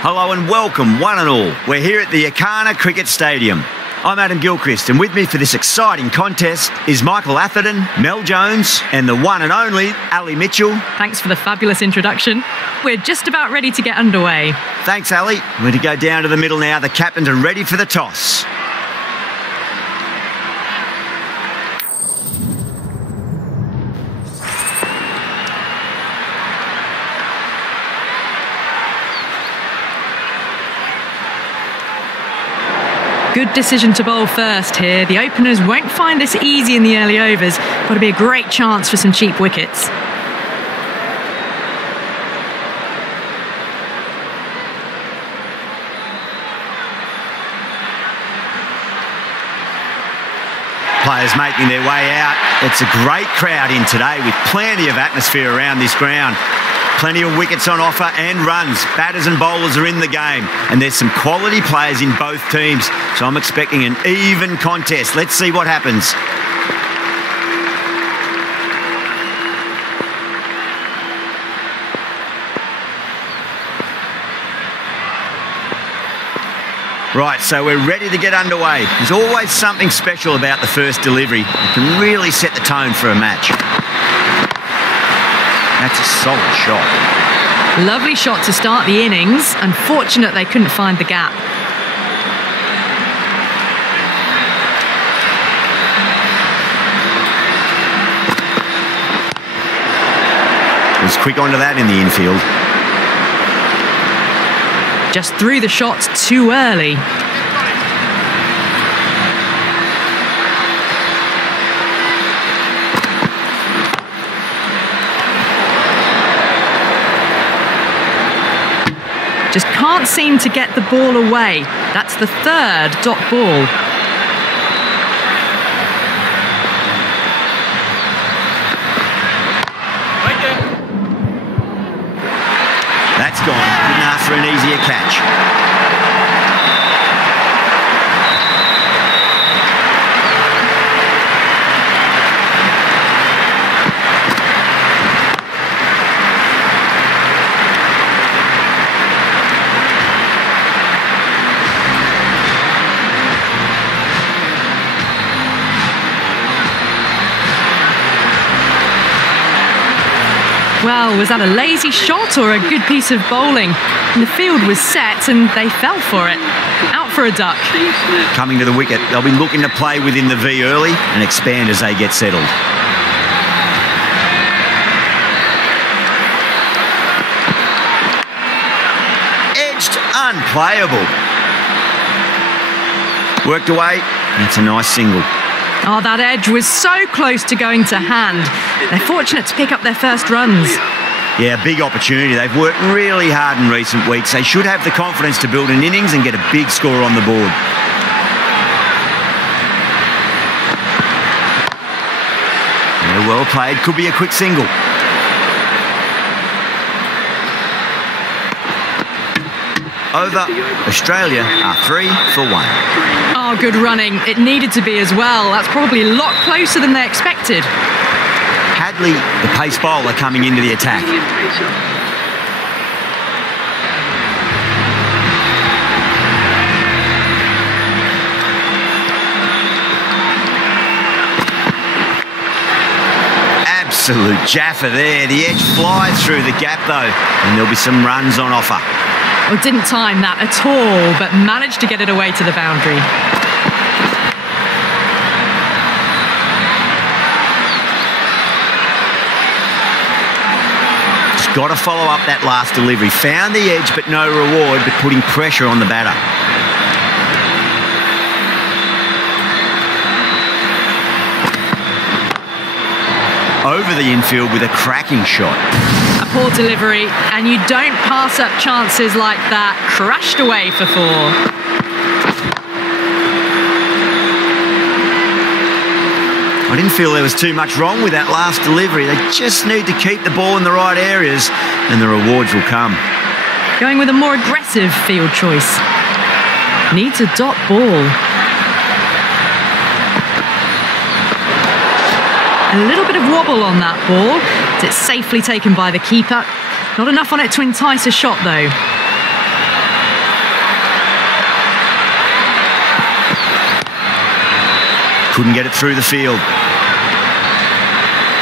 Hello and welcome, one and all. We're here at the 𝐿𝐭𝐞𝐚 Cricket Stadium. I'm Adam Gilchrist, and with me for this exciting contest is Michael Atherton, Mel Jones, and the one and only Ali Mitchell. Thanks for the fabulous introduction. We're just about ready to get underway. Thanks, Ali. We're to go down to the middle now. The captains are ready for the toss. Good decision to bowl first here. The openers won't find this easy in the early overs. Got to be a great chance for some cheap wickets. Players making their way out. It's a great crowd in today with plenty of atmosphere around this ground. Plenty of wickets on offer and runs. Batters and bowlers are in the game. And there's some quality players in both teams. So I'm expecting an even contest. Let's see what happens. Right, so we're ready to get underway. There's always something special about the first delivery. It can really set the tone for a match. That's a solid shot. Lovely shot to start the innings. Unfortunate they couldn't find the gap. He was quick onto that in the infield. Just threw the shot too early. Just can't seem to get the ball away. That's the third dot ball. That's gone. Couldn't ask for an easier catch. Well, was that a lazy shot or a good piece of bowling? And the field was set and they fell for it. Out for a duck. Coming to the wicket, they'll be looking to play within the V early and expand as they get settled. Edged, unplayable. Worked away, that's a nice single. Oh, that edge was so close to going to hand. They're fortunate to pick up their first runs. Yeah, big opportunity. They've worked really hard in recent weeks. They should have the confidence to build an innings and get a big score on the board. Yeah, well played. Could be a quick single. Over. Australia are 3 for 1. Oh, good running. It needed to be as well. That's probably a lot closer than they expected. Hadley, the pace bowler, coming into the attack. Absolute jaffer there. The edge flies through the gap though, and there'll be some runs on offer. Well, didn't time that at all, but managed to get it away to the boundary. Just got to follow up that last delivery. Found the edge, but no reward, but putting pressure on the batter. Over the infield with a cracking shot. A poor delivery, and you don't pass up chances like that. Crashed away for 4. I didn't feel there was too much wrong with that last delivery. They just need to keep the ball in the right areas and the rewards will come. Going with a more aggressive field choice. Needs a dot ball. A little bit of wobble on that ball. It's safely taken by the keeper. Not enough on it to entice a shot though. couldn't get it through the field.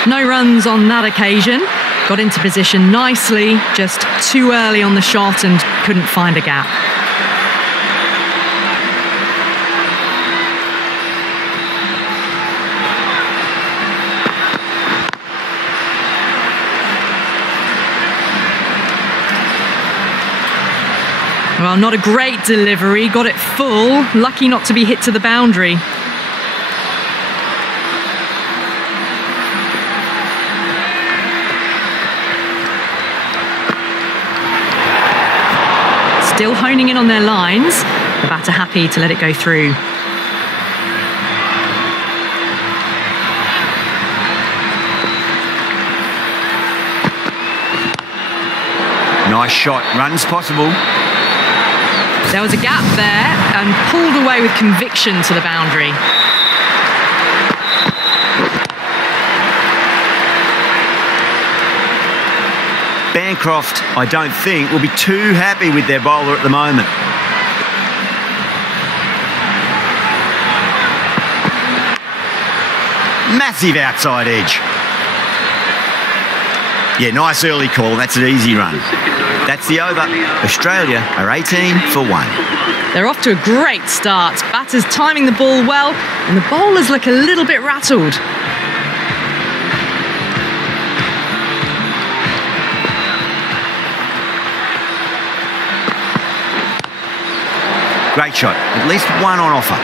No runs on that occasion. Got into position nicely, just too early on the shot and couldn't find a gap. Well, not a great delivery, got it full, lucky not to be hit to the boundary. Still honing in on their lines, the batter happy to let it go through. Nice shot, runs possible. There was a gap there and pulled away with conviction to the boundary. Bancroft, I don't think, will be too happy with their bowler at the moment. Massive outside edge. Yeah, nice early call. That's an easy run. That's the over. Australia are 18 for 1. They're off to a great start. Batters timing the ball well, and the bowlers look a little bit rattled. Great shot. At least one on offer.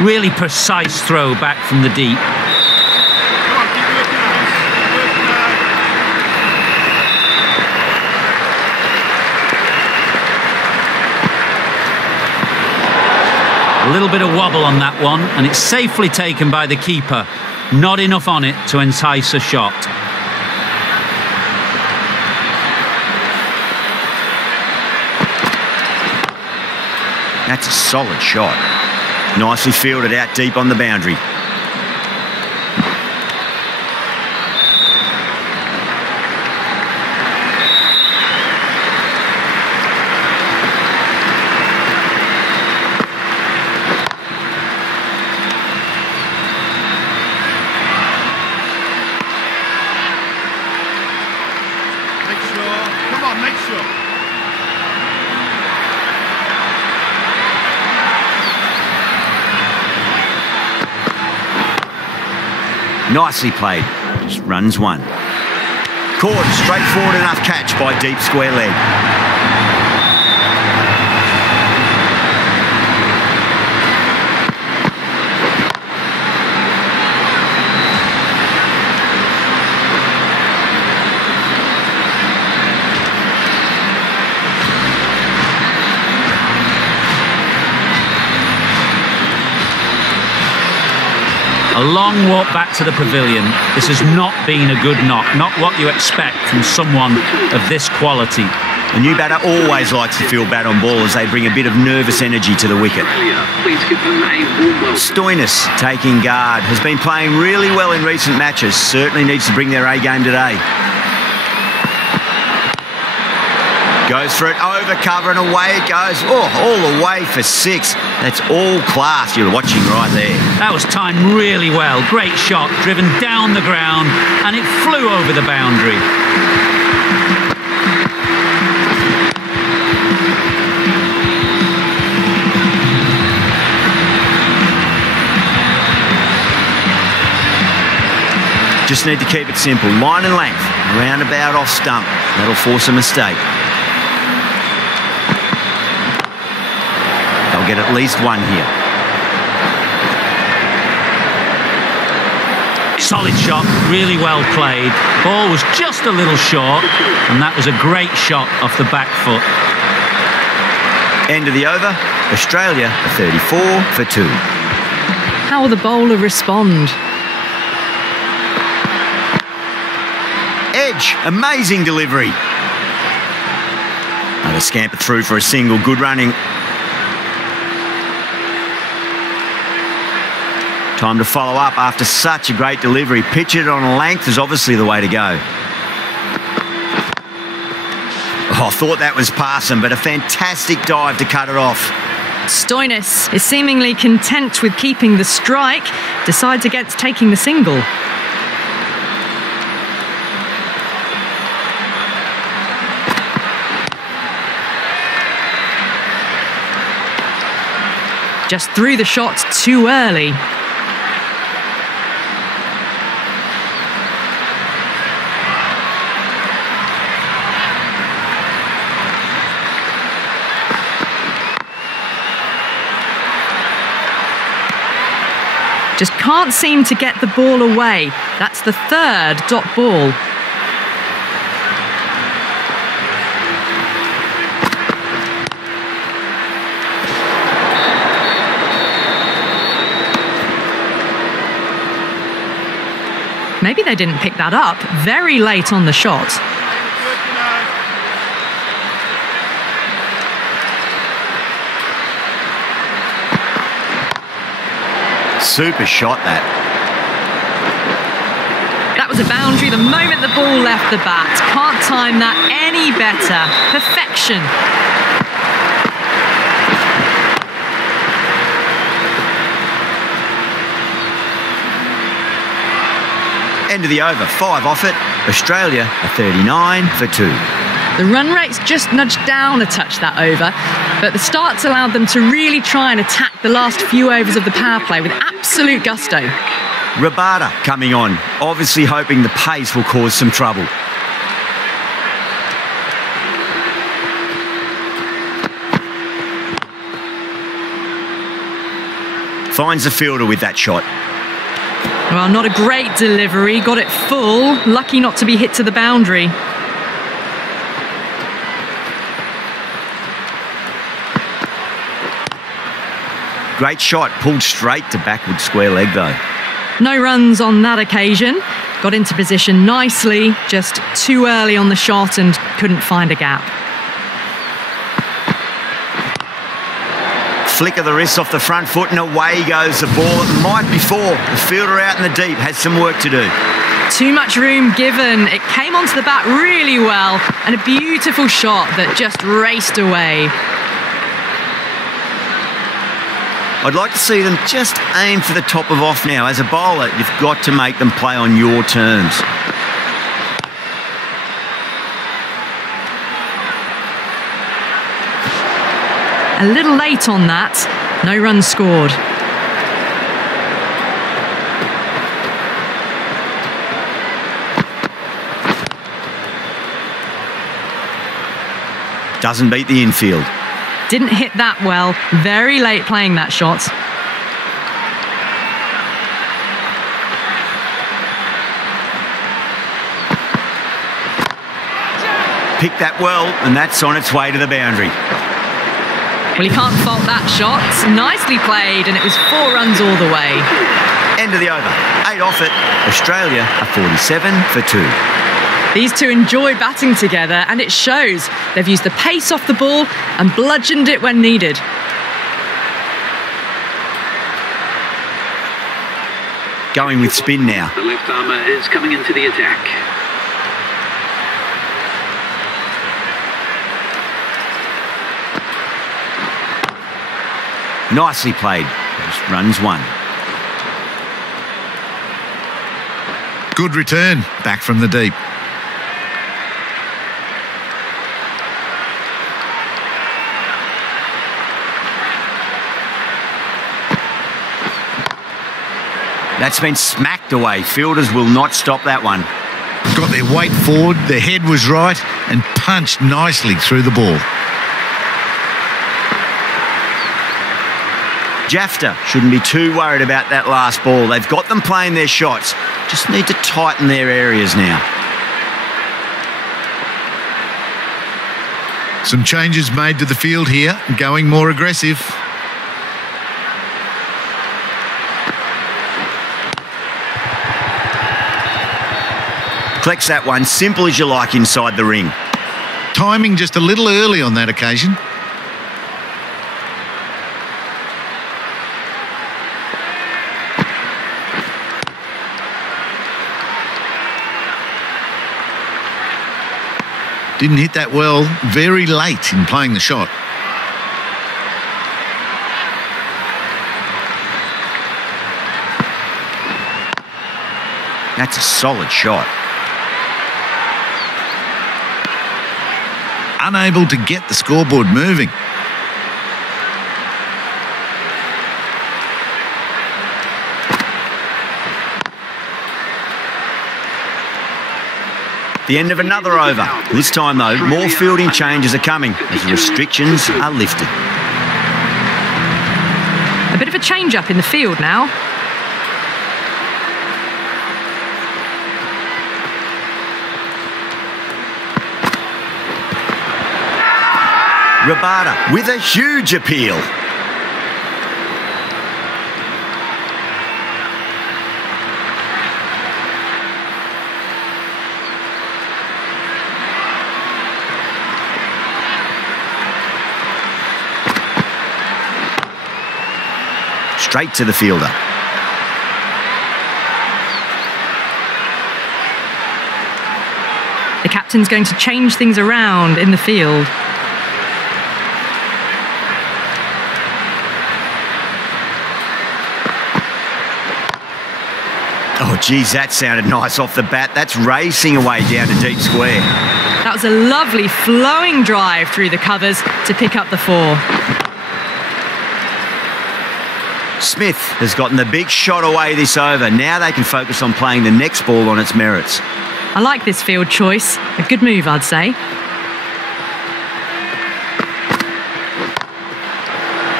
Really precise throw back from the deep. A little bit of wobble on that one, and it's safely taken by the keeper. Not enough on it to entice a shot. That's a solid shot. Nicely fielded out deep on the boundary. Make sure. Come on, make sure. Nicely played. Just runs 1. Caught, straightforward enough catch by deep square leg. A long walk back to the pavilion. This has not been a good knock, not what you expect from someone of this quality. The new batter always likes to feel bat on ball as they bring a bit of nervous energy to the wicket. Stoinis taking guard, has been playing really well in recent matches, certainly needs to bring their A game today. Goes for it, over cover and away it goes. Oh, all the way for 6. That's all class you're watching right there. That was timed really well. Great shot, driven down the ground, and it flew over the boundary. Just need to keep it simple. Line and length, roundabout off stump. That'll force a mistake. They'll get at least 1 here. Solid shot, really well played. Ball was just a little short, and that was a great shot off the back foot. End of the over. Australia are 34 for 2. How will the bowler respond? Edge, amazing delivery. Another scamper through for a single, good running. Time to follow up after such a great delivery. Pitch it on length is obviously the way to go. Oh, I thought that was passing, but a fantastic dive to cut it off. Stoinis is seemingly content with keeping the strike, decides against taking the single. Just threw the shot too early. Just can't seem to get the ball away. That's the third dot ball. Maybe they didn't pick that up very late on the shot. Super shot, that. That was a boundary the moment the ball left the bat. Can't time that any better. Perfection. End of the over, 5 off it. Australia are 39 for 2. The run rate's just nudged down a touch that over, but the starts allowed them to really try and attack the last few overs of the power play with absolute gusto. Rabada coming on, obviously hoping the pace will cause some trouble. Finds the fielder with that shot. Well, not a great delivery, got it full, lucky not to be hit to the boundary. Great shot, pulled straight to backward square leg though. No runs on that occasion. Got into position nicely, just too early on the shot and couldn't find a gap. Flick of the wrist off the front foot and away goes the ball. It might be 4. The fielder out in the deep has some work to do. Too much room given. It came onto the bat really well and a beautiful shot that just raced away. I'd like to see them just aim for the top of off now. As a bowler, you've got to make them play on your terms. A little late on that. No runs scored. Doesn't beat the infield. Didn't hit that well. Very late playing that shot. Picked that well, and that's on its way to the boundary. Well, you can't fault that shot. Nicely played, and it was 4 runs all the way. End of the over. 8 off it. Australia are 47 for 2. These two enjoy batting together, and it shows. They've used the pace off the ball and bludgeoned it when needed. Going with spin now. The left armour is coming into the attack. Nicely played. Just runs 1. Good return, back from the deep. That's been smacked away. Fielders will not stop that one. Got their weight forward, their head was right, and punched nicely through the ball. Jafta shouldn't be too worried about that last ball. They've got them playing their shots. Just need to tighten their areas now. Some changes made to the field here, going more aggressive. Collects that one, simple as you like inside the ring. Timing just a little early on that occasion. Didn't hit that well, very late in playing the shot. That's a solid shot. Unable to get the scoreboard moving. The end of another over. This time, though, more fielding changes are coming as the restrictions are lifted. A bit of a change-up in the field now. Rabada with a huge appeal. Straight to the fielder. The captain's going to change things around in the field. Oh, geez, that sounded nice off the bat. That's racing away down to deep square. That was a lovely flowing drive through the covers to pick up the 4. Smith has gotten the big shot away this over. Now they can focus on playing the next ball on its merits. I like this field choice. A good move, I'd say.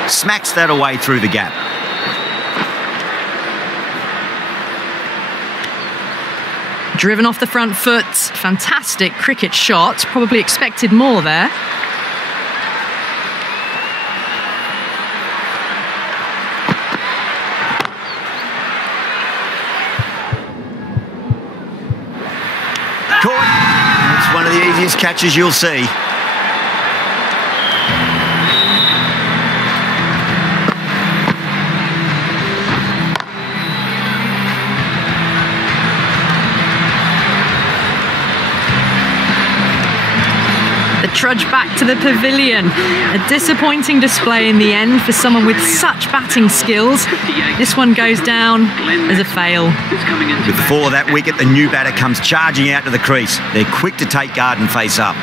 Smacks that away through the gap. Driven off the front foot. Fantastic cricket shot. Probably expected more there. Caught. It's one of the easiest catches you'll see. Trudge back to the pavilion. A disappointing display in the end for someone with such batting skills. This one goes down as a fail. With 4 of that wicket, the new batter comes charging out to the crease. They're quick to take guard and face up.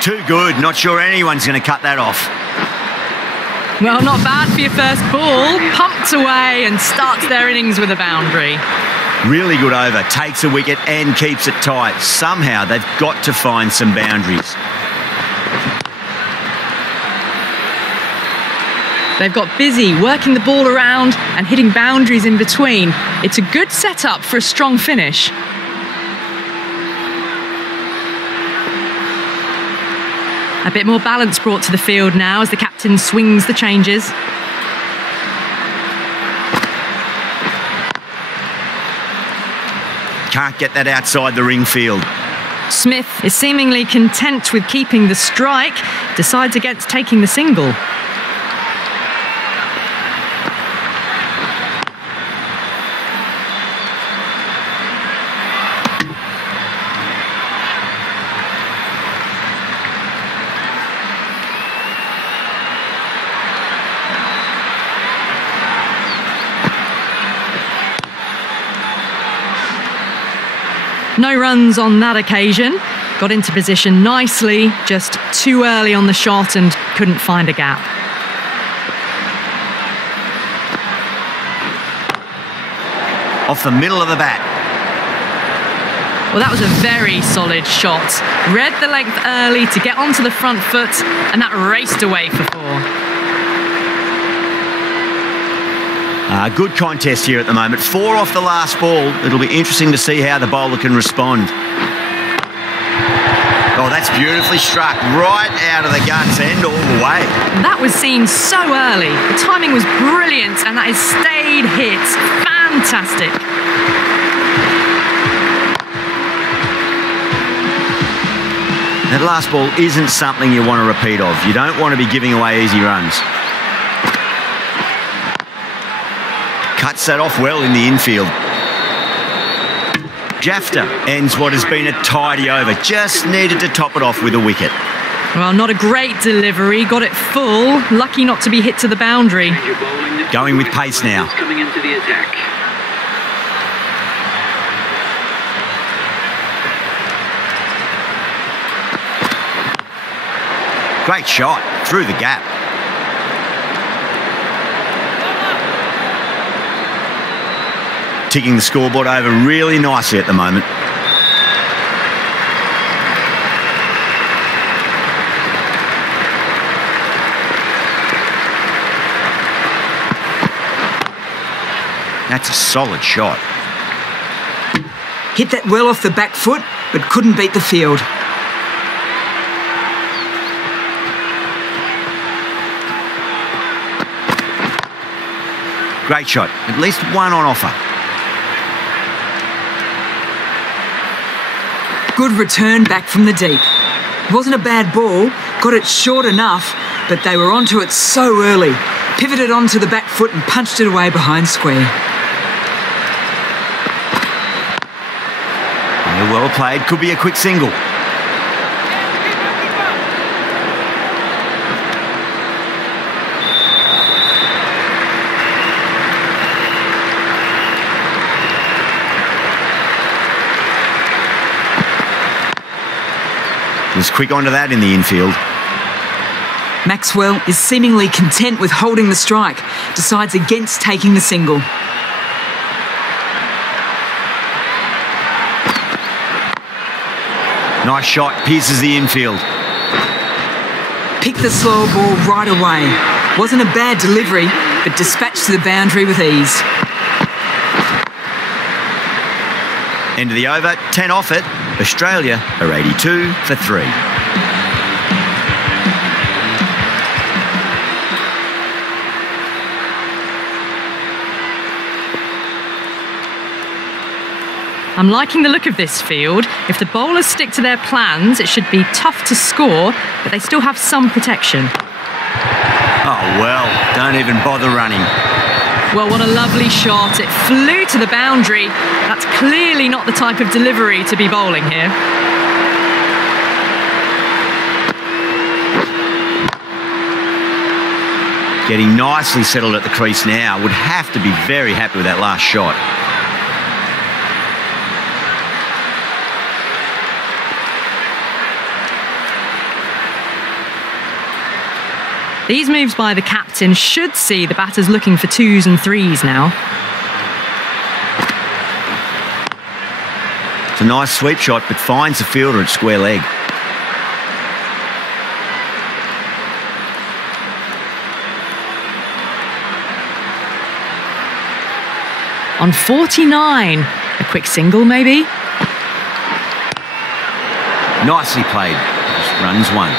Too good. Not sure anyone's going to cut that off. Well, not bad for your first ball. Pumped away and starts their innings with a boundary. Really good over. Takes a wicket and keeps it tight. Somehow they've got to find some boundaries. They've got busy working the ball around and hitting boundaries in between. It's a good setup for a strong finish. A bit more balance brought to the field now as the captain swings the changes. Can't get that outside the ring field. Smith is seemingly content with keeping the strike, decides against taking the single. No runs on that occasion. Got into position nicely, just too early on the shot and couldn't find a gap. Off the middle of the bat. Well, that was a very solid shot. Read the length early to get onto the front foot, and that raced away for 4. Good contest here at the moment. 4 off the last ball. It'll be interesting to see how the bowler can respond. Oh, that's beautifully struck. Right out of the guts and all the way. That was seen so early. The timing was brilliant, and that is stayed hit. Fantastic. That last ball isn't something you want to repeat of. You don't want to be giving away easy runs. cuts that off well in the infield. Jafta ends what has been a tidy over. Just needed to top it off with a wicket. Well, not a great delivery. Got it full. Lucky not to be hit to the boundary. Going with pace now. Coming into the attack. Great shot through the gap. Ticking the scoreboard over really nicely at the moment. That's a solid shot. Hit that well off the back foot, but couldn't beat the field. Great shot. At least one on offer. Good return back from the deep. It wasn't a bad ball, got it short enough, but they were onto it so early. Pivoted onto the back foot and punched it away behind square. Yeah, well played. Could be a quick single. Was quick onto that in the infield. Maxwell is seemingly content with holding the strike, decides against taking the single. Nice shot, pierces the infield. Picked the slower ball right away. Wasn't a bad delivery, but dispatched to the boundary with ease. End of the over, 10 off it. Australia are 82 for 3. I'm liking the look of this field. If the bowlers stick to their plans, it should be tough to score, but they still have some protection. Oh, well, don't even bother running. Well, what a lovely shot. It flew to the boundary. That's clearly not the type of delivery to be bowling here. Getting nicely settled at the crease now. Would have to be very happy with that last shot. These moves by the captain should see the batters looking for 2s and 3s now. It's a nice sweep shot, but finds the fielder at square leg. On 49, a quick single maybe? Nicely played. Just runs one.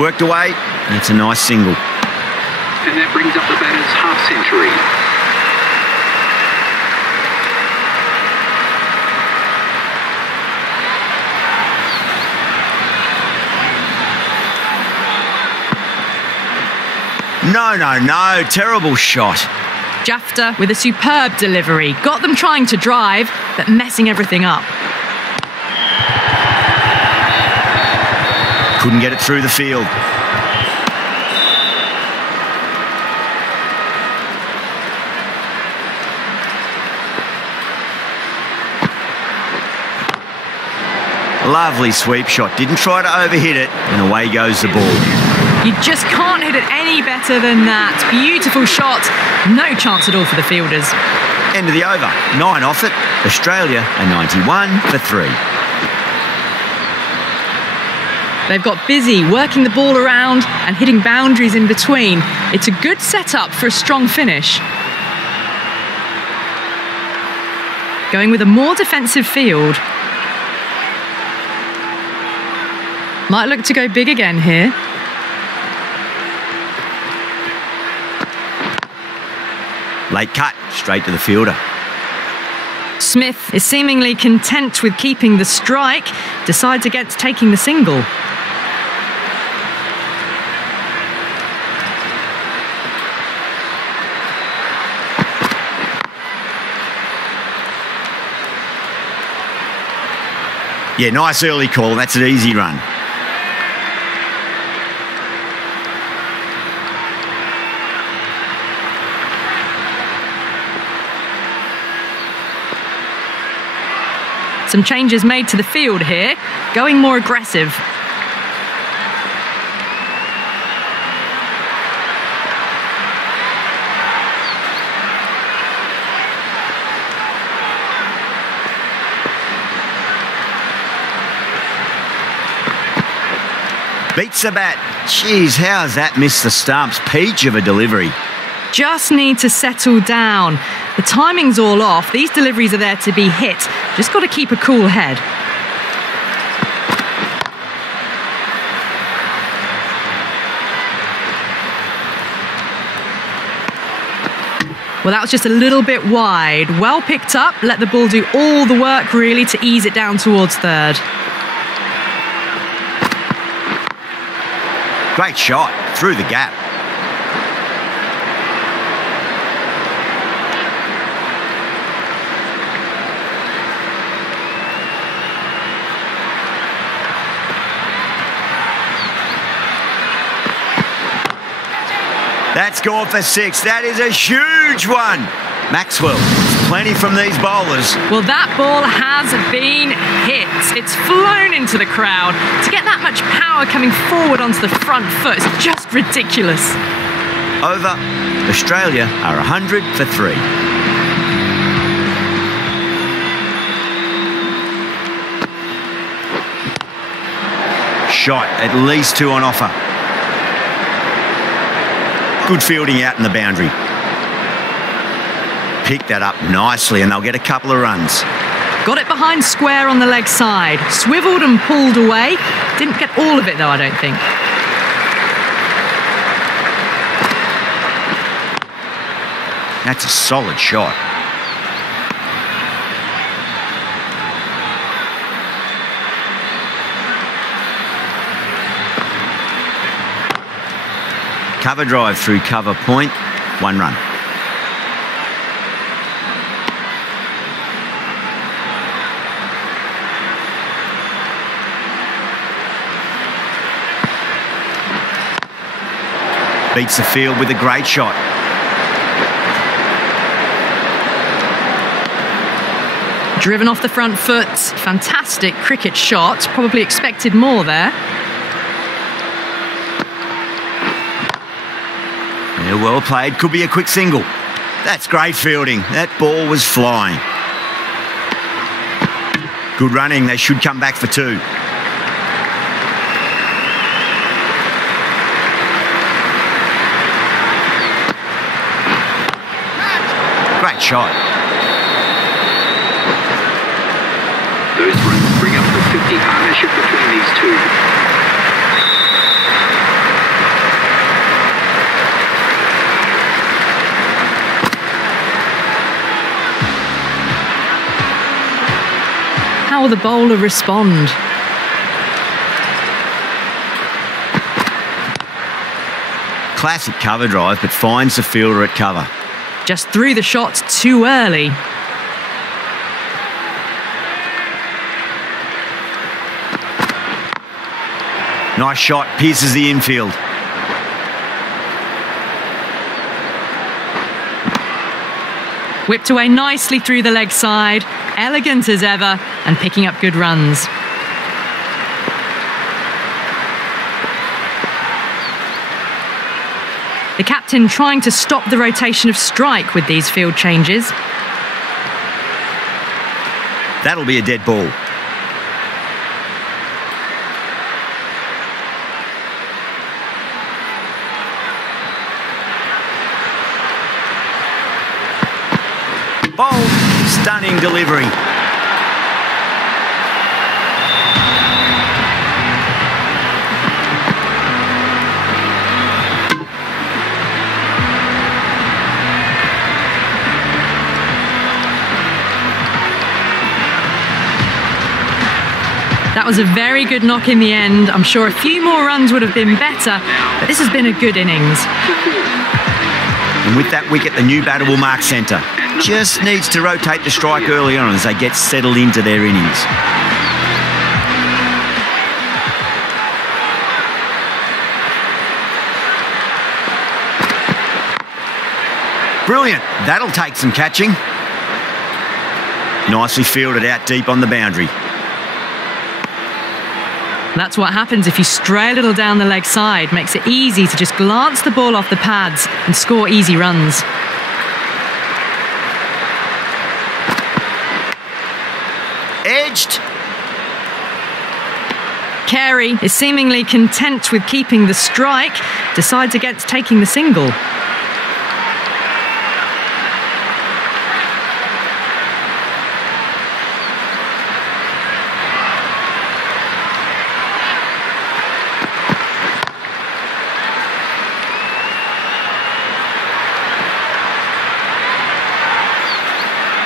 Worked away, and it's a nice single. And that brings up the batter's half century. No. Terrible shot. Jafta with a superb delivery. Got them trying to drive, but messing everything up. Couldn't get it through the field. Lovely sweep shot. Didn't try to overhit it, and away goes the ball. You just can't hit it any better than that. Beautiful shot. No chance at all for the fielders. End of the over. 9 off it. Australia are 91 for 3. They've got busy working the ball around and hitting boundaries in between. It's a good setup for a strong finish. Going with a more defensive field. Might look to go big again here. Late cut, straight to the fielder. Smith is seemingly content with keeping the strike, decides against taking the single. Yeah, nice early call. That's an easy run. Some changes made to the field here, going more aggressive. Beats the bat. Jeez, how has that missed the stumps? Peach of a delivery. Just need to settle down. The timing's all off. These deliveries are there to be hit. Just got to keep a cool head. Well, that was just a little bit wide. Well picked up. Let the ball do all the work, really, to ease it down towards third. Great shot. Through the gap. That's gone for 6. That is a huge one. Maxwell, plenty from these bowlers. Well, that ball has been hit. It's flown into the crowd. To get that much power coming forward onto the front foot is just ridiculous. Over. Australia are 100 for 3. Shot, at least 2 on offer. Good fielding out in the boundary. Pick that up nicely and they'll get a couple of runs. Got it behind square on the leg side. Swiveled and pulled away. Didn't get all of it though, I don't think. That's a solid shot. Cover drive through cover point, 1 run. Beats the field with a great shot. Driven off the front foot. Fantastic cricket shot. Probably expected more there. Yeah, well played. Could be a quick single. That's great fielding. That ball was flying. Good running. They should come back for 2. Great shot. Those runs bring up the 50 partnership between these two. How will the bowler respond? Classic cover drive, but finds the fielder at cover. Just threw the shot too early. Nice shot, pierces the infield. Whipped away nicely through the leg side. Elegant as ever and picking up good runs. The captain trying to stop the rotation of strike with these field changes. That'll be a dead ball. Bold, stunning delivery. That was a very good knock in the end. I'm sure a few more runs would have been better, but this has been a good innings. And with that wicket, the new batter will mark centre. Just needs to rotate the strike early on as they get settled into their innings. Brilliant. That'll take some catching. Nicely fielded out deep on the boundary. That's what happens if you stray a little down the leg side. Makes it easy to just glance the ball off the pads and score easy runs. Edged. Carey is seemingly content with keeping the strike, decides against taking the single.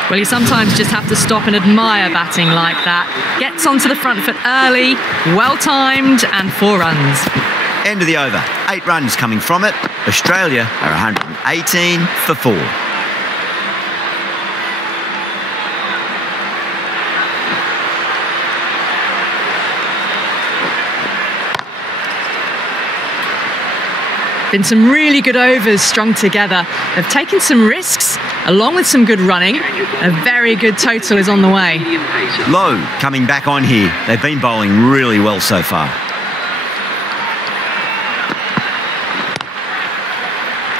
Well, you sometimes just have to stop and admire batting like that. Gets onto the front foot early, well-timed, and 4 runs. End of the over. 8 runs coming from it. Australia are 118 for 4. Been some really good overs strung together. They've taken some risks, along with some good running. A very good total is on the way. Lowe coming back on here. They've been bowling really well so far.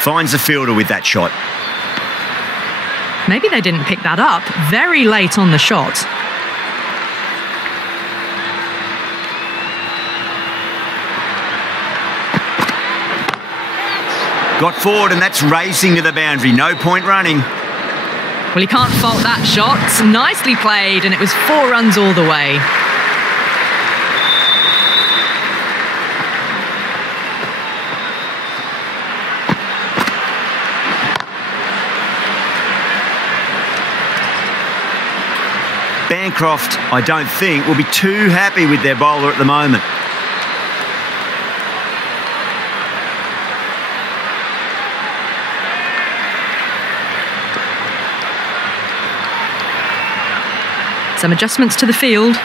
Finds the fielder with that shot. Maybe they didn't pick that up very late on the shot. Got forward and that's racing to the boundary. No point running. Well, you can't fault that shot. Nicely played, and it was 4 runs all the way. Bancroft, I don't think, will be too happy with their bowler at the moment. Some adjustments to the field.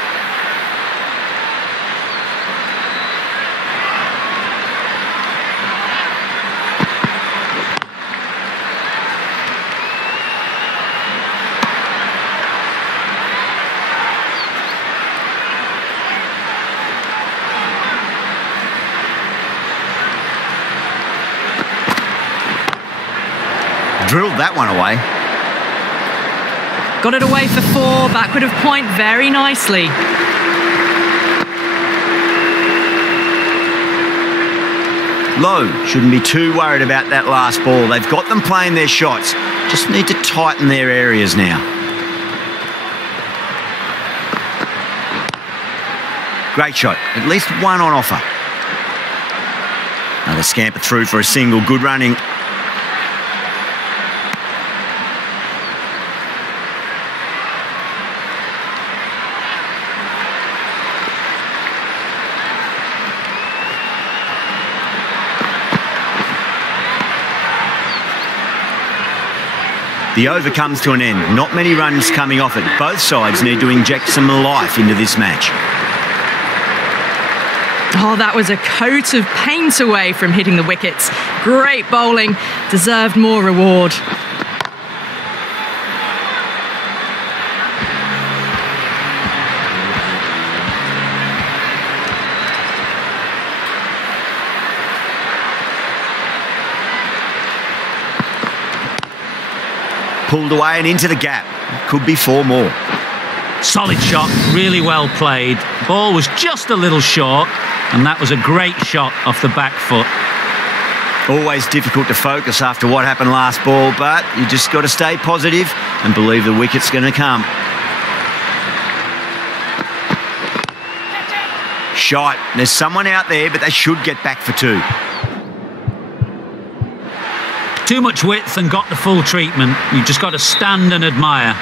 Drilled that one away. Got it away for 4, backward of point very nicely. Lowe shouldn't be too worried about that last ball. They've got them playing their shots. Just need to tighten their areas now. Great shot. At least one on offer. Another scamper through for a single. Good running. The over comes to an end. Not many runs coming off it. Both sides need to inject some life into this match. Oh, that was a coat of paint away from hitting the wickets. Great bowling. Deserved more reward. Pulled away and into the gap. Could be 4 more. Solid shot, really well played. Ball was just a little short, and that was a great shot off the back foot. Always difficult to focus after what happened last ball, but you just got to stay positive and believe the wicket's going to come. Shot. There's someone out there, but they should get back for 2. Too much width and got the full treatment. You've just got to stand and admire.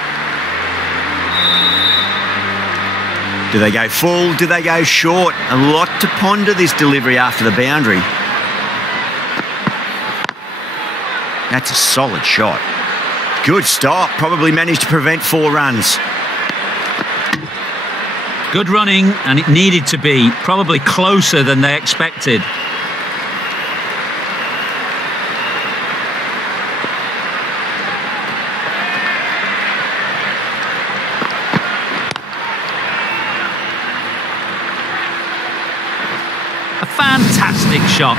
Do they go full? Do they go short? A lot to ponder this delivery after the boundary. That's a solid shot. Good stop. Probably managed to prevent 4 runs. Good running, and it needed to be. Probably closer than they expected. fantastic shot.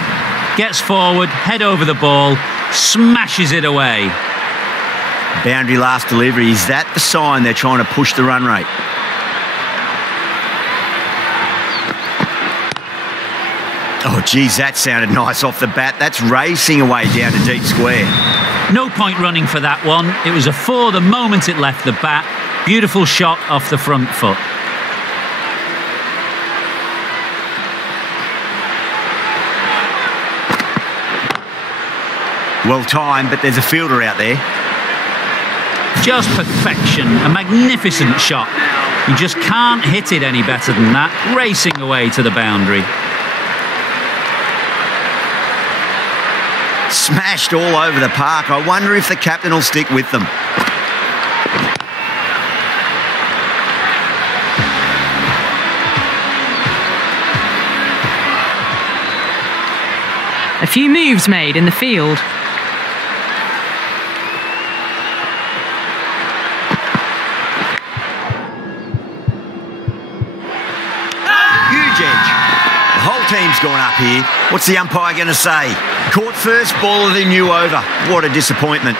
Gets forward, head over the ball, smashes it away. Boundary last delivery. Is that the sign they're trying to push the run rate? Oh, geez, that sounded nice off the bat. That's racing away down to deep square. No point running for that one. It was a 4 the moment it left the bat. Beautiful shot off the front foot. Well timed, but there's a fielder out there. Just perfection. A magnificent shot. You just can't hit it any better than that. Racing away to the boundary. Smashed all over the park. I wonder if the captain will stick with them. A few moves made in the field. Huge edge. The whole team's gone up here. What's the umpire going to say? Caught first, ball of the new over. What a disappointment.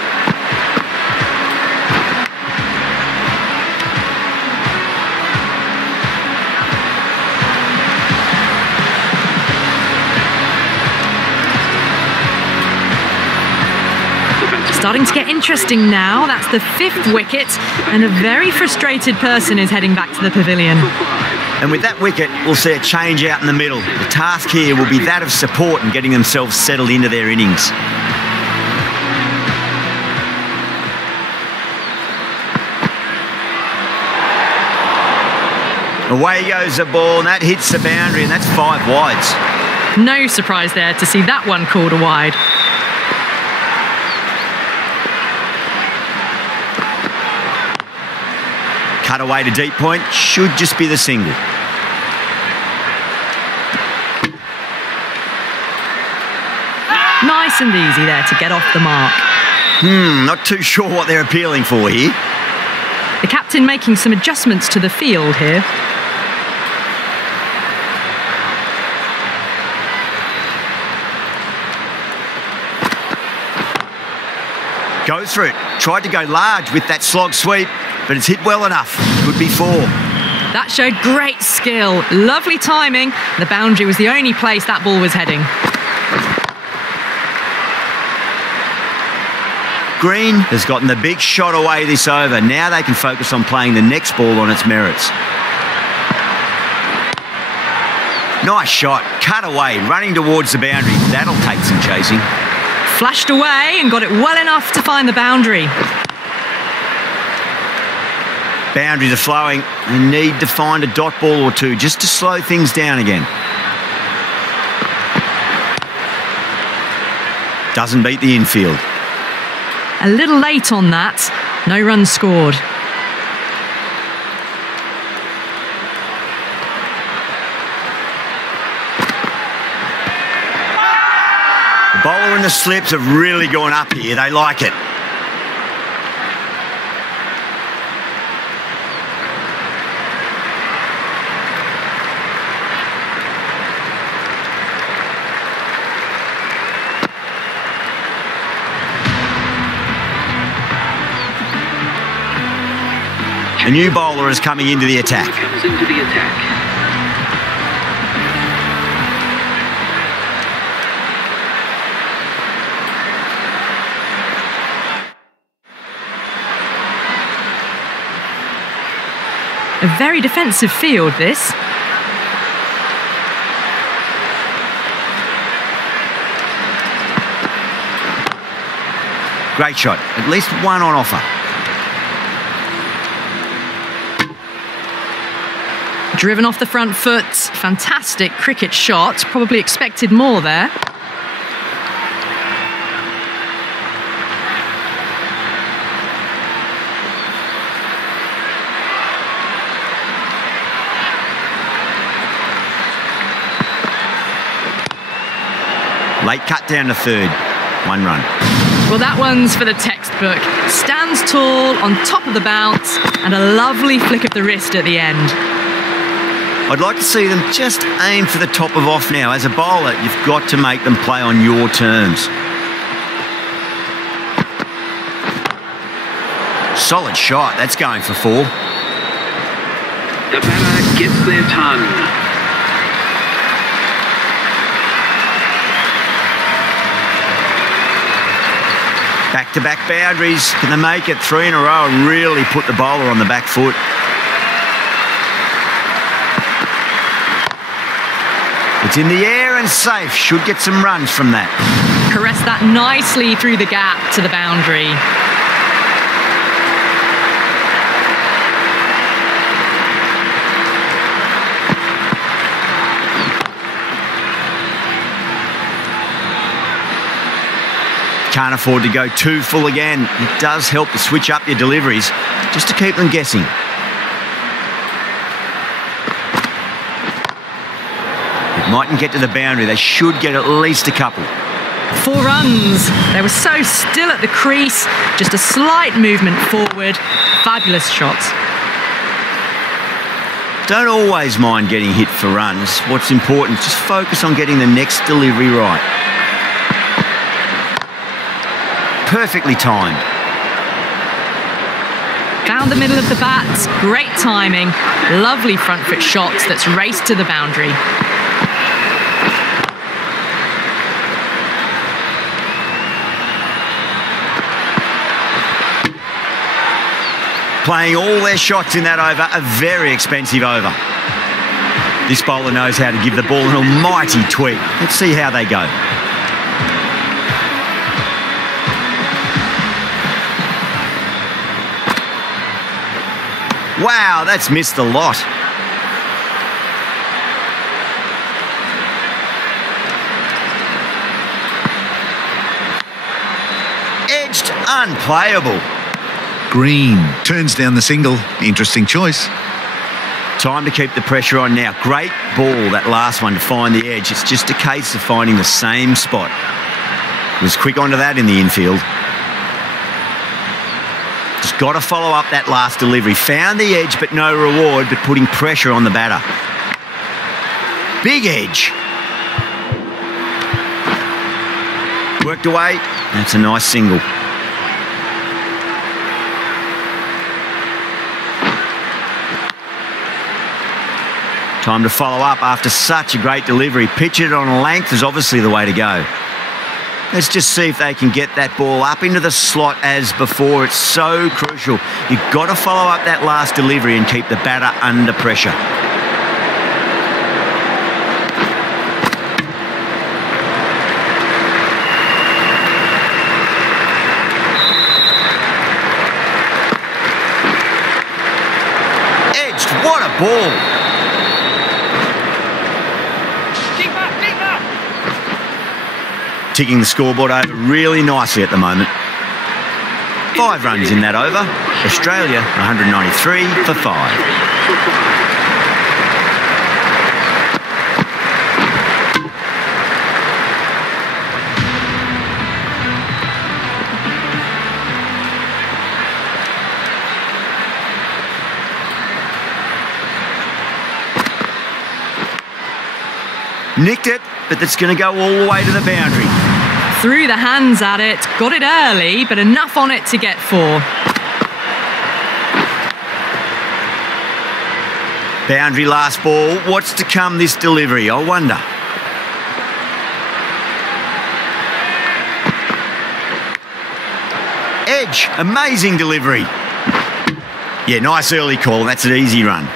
Starting to get interesting now. That's the 5th wicket, and a very frustrated person is heading back to the pavilion. And with that wicket, we'll see a change out in the middle. The task here will be that of support and getting themselves settled into their innings. Away goes the ball, and that hits the boundary, and that's 5 wides. No surprise there to see that one called a wide. Cut away to deep point, should just be the single. Nice and easy there to get off the mark. Not too sure what they're appealing for here. The captain making some adjustments to the field here. Goes for it. Tried to go large with that slog sweep, but it's hit well enough. Could be 4. That showed great skill. Lovely timing. The boundary was the only place that ball was heading. Green has gotten the big shot away this over. Now they can focus on playing the next ball on its merits. Nice shot. Cut away, running towards the boundary. That'll take some chasing. Flashed away and got it well enough to find the boundary. Boundaries are flowing. They need to find a dot ball or two just to slow things down again. Doesn't beat the infield. A little late on that. No runs scored. The bowler and the slips have really gone up here. They like it. A new bowler is coming into the attack. Comes into the attack. A very defensive field, this. Great shot. At least one on offer. Driven off the front foot. Fantastic cricket shot. Probably expected more there. Late cut down to 3rd. 1 run. Well, that one's for the textbook. Stands tall, on top of the bounce, and a lovely flick of the wrist at the end. I'd like to see them just aim for the top of off now. As a bowler, you've got to make them play on your terms. Solid shot. That's going for 4. The batter gets their ton. Back-to-back boundaries. Can they make it 3 in a row and really put the bowler on the back foot? It's in the air and safe. Should get some runs from that. Caressed that nicely through the gap to the boundary. Can't afford to go too full again. It does help to switch up your deliveries just to keep them guessing. It mightn't get to the boundary. They should get at least a couple. 4 runs. They were so still at the crease. Just a slight movement forward. Fabulous shots. Don't always mind getting hit for runs. What's important is just focus on getting the next delivery right. Perfectly timed. Found the middle of the bat. Great timing. Lovely front foot shots that's raced to the boundary. Playing all their shots in that over, a very expensive over. This bowler knows how to give the ball an almighty tweak. Let's see how they go. Wow, that's missed a lot. Edged, unplayable. Green turns down the single. Interesting choice. Time to keep the pressure on now. Great ball, that last one, to find the edge. It's just a case of finding the same spot. Was quick onto that in the infield. Just got to follow up that last delivery. Found the edge, but no reward, but putting pressure on the batter. Big edge. Worked away. That's a nice single. Time to follow up after such a great delivery. Pitch it on a length is obviously the way to go. Let's just see if they can get that ball up into the slot as before. It's so crucial. You've got to follow up that last delivery and keep the batter under pressure. Edged, what a ball. Ticking the scoreboard over really nicely at the moment. 5 runs in that over. Australia 193 for 5. Nicked it, but that's going to go all the way to the boundary. Threw the hands at it, got it early, but enough on it to get 4. Boundary last ball. What's to come this delivery, I wonder. Edge, amazing delivery. Yeah, nice early call. That's an easy run.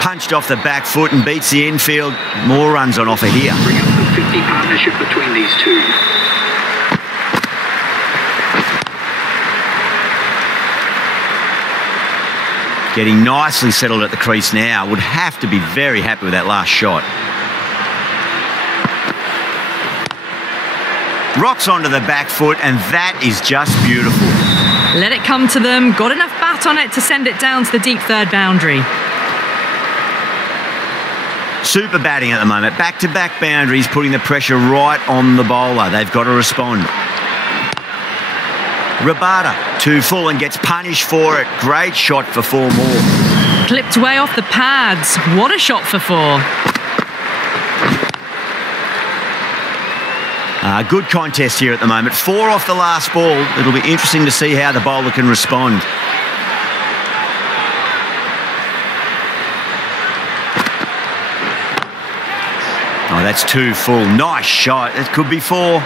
Punched off the back foot and beats the infield. More runs on offer here. Bring up the 50 partnership between these two. Getting nicely settled at the crease now. Would have to be very happy with that last shot. Rocks onto the back foot, and that is just beautiful. Let it come to them. Got enough bat on it to send it down to the deep third boundary. Super batting at the moment. Back-to-back boundaries, putting the pressure right on the bowler. They've got to respond. Rabada, 2 full and gets punished for it. Great shot for 4 more. Clipped way off the pads. What a shot for 4. Good contest here at the moment. 4 off the last ball. It'll be interesting to see how the bowler can respond. Oh, that's 2 full. Nice shot. It could be 4.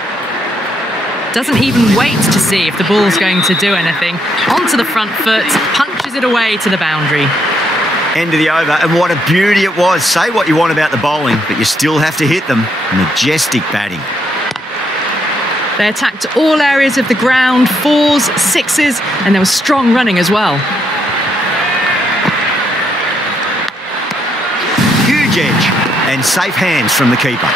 Doesn't even wait to see if the ball's going to do anything. Onto the front foot, punches it away to the boundary. End of the over, and what a beauty it was. Say what you want about the bowling, but you still have to hit them. Majestic batting. They attacked all areas of the ground, 4s, 6s, and there was strong running as well. Huge edge, and safe hands from the keeper.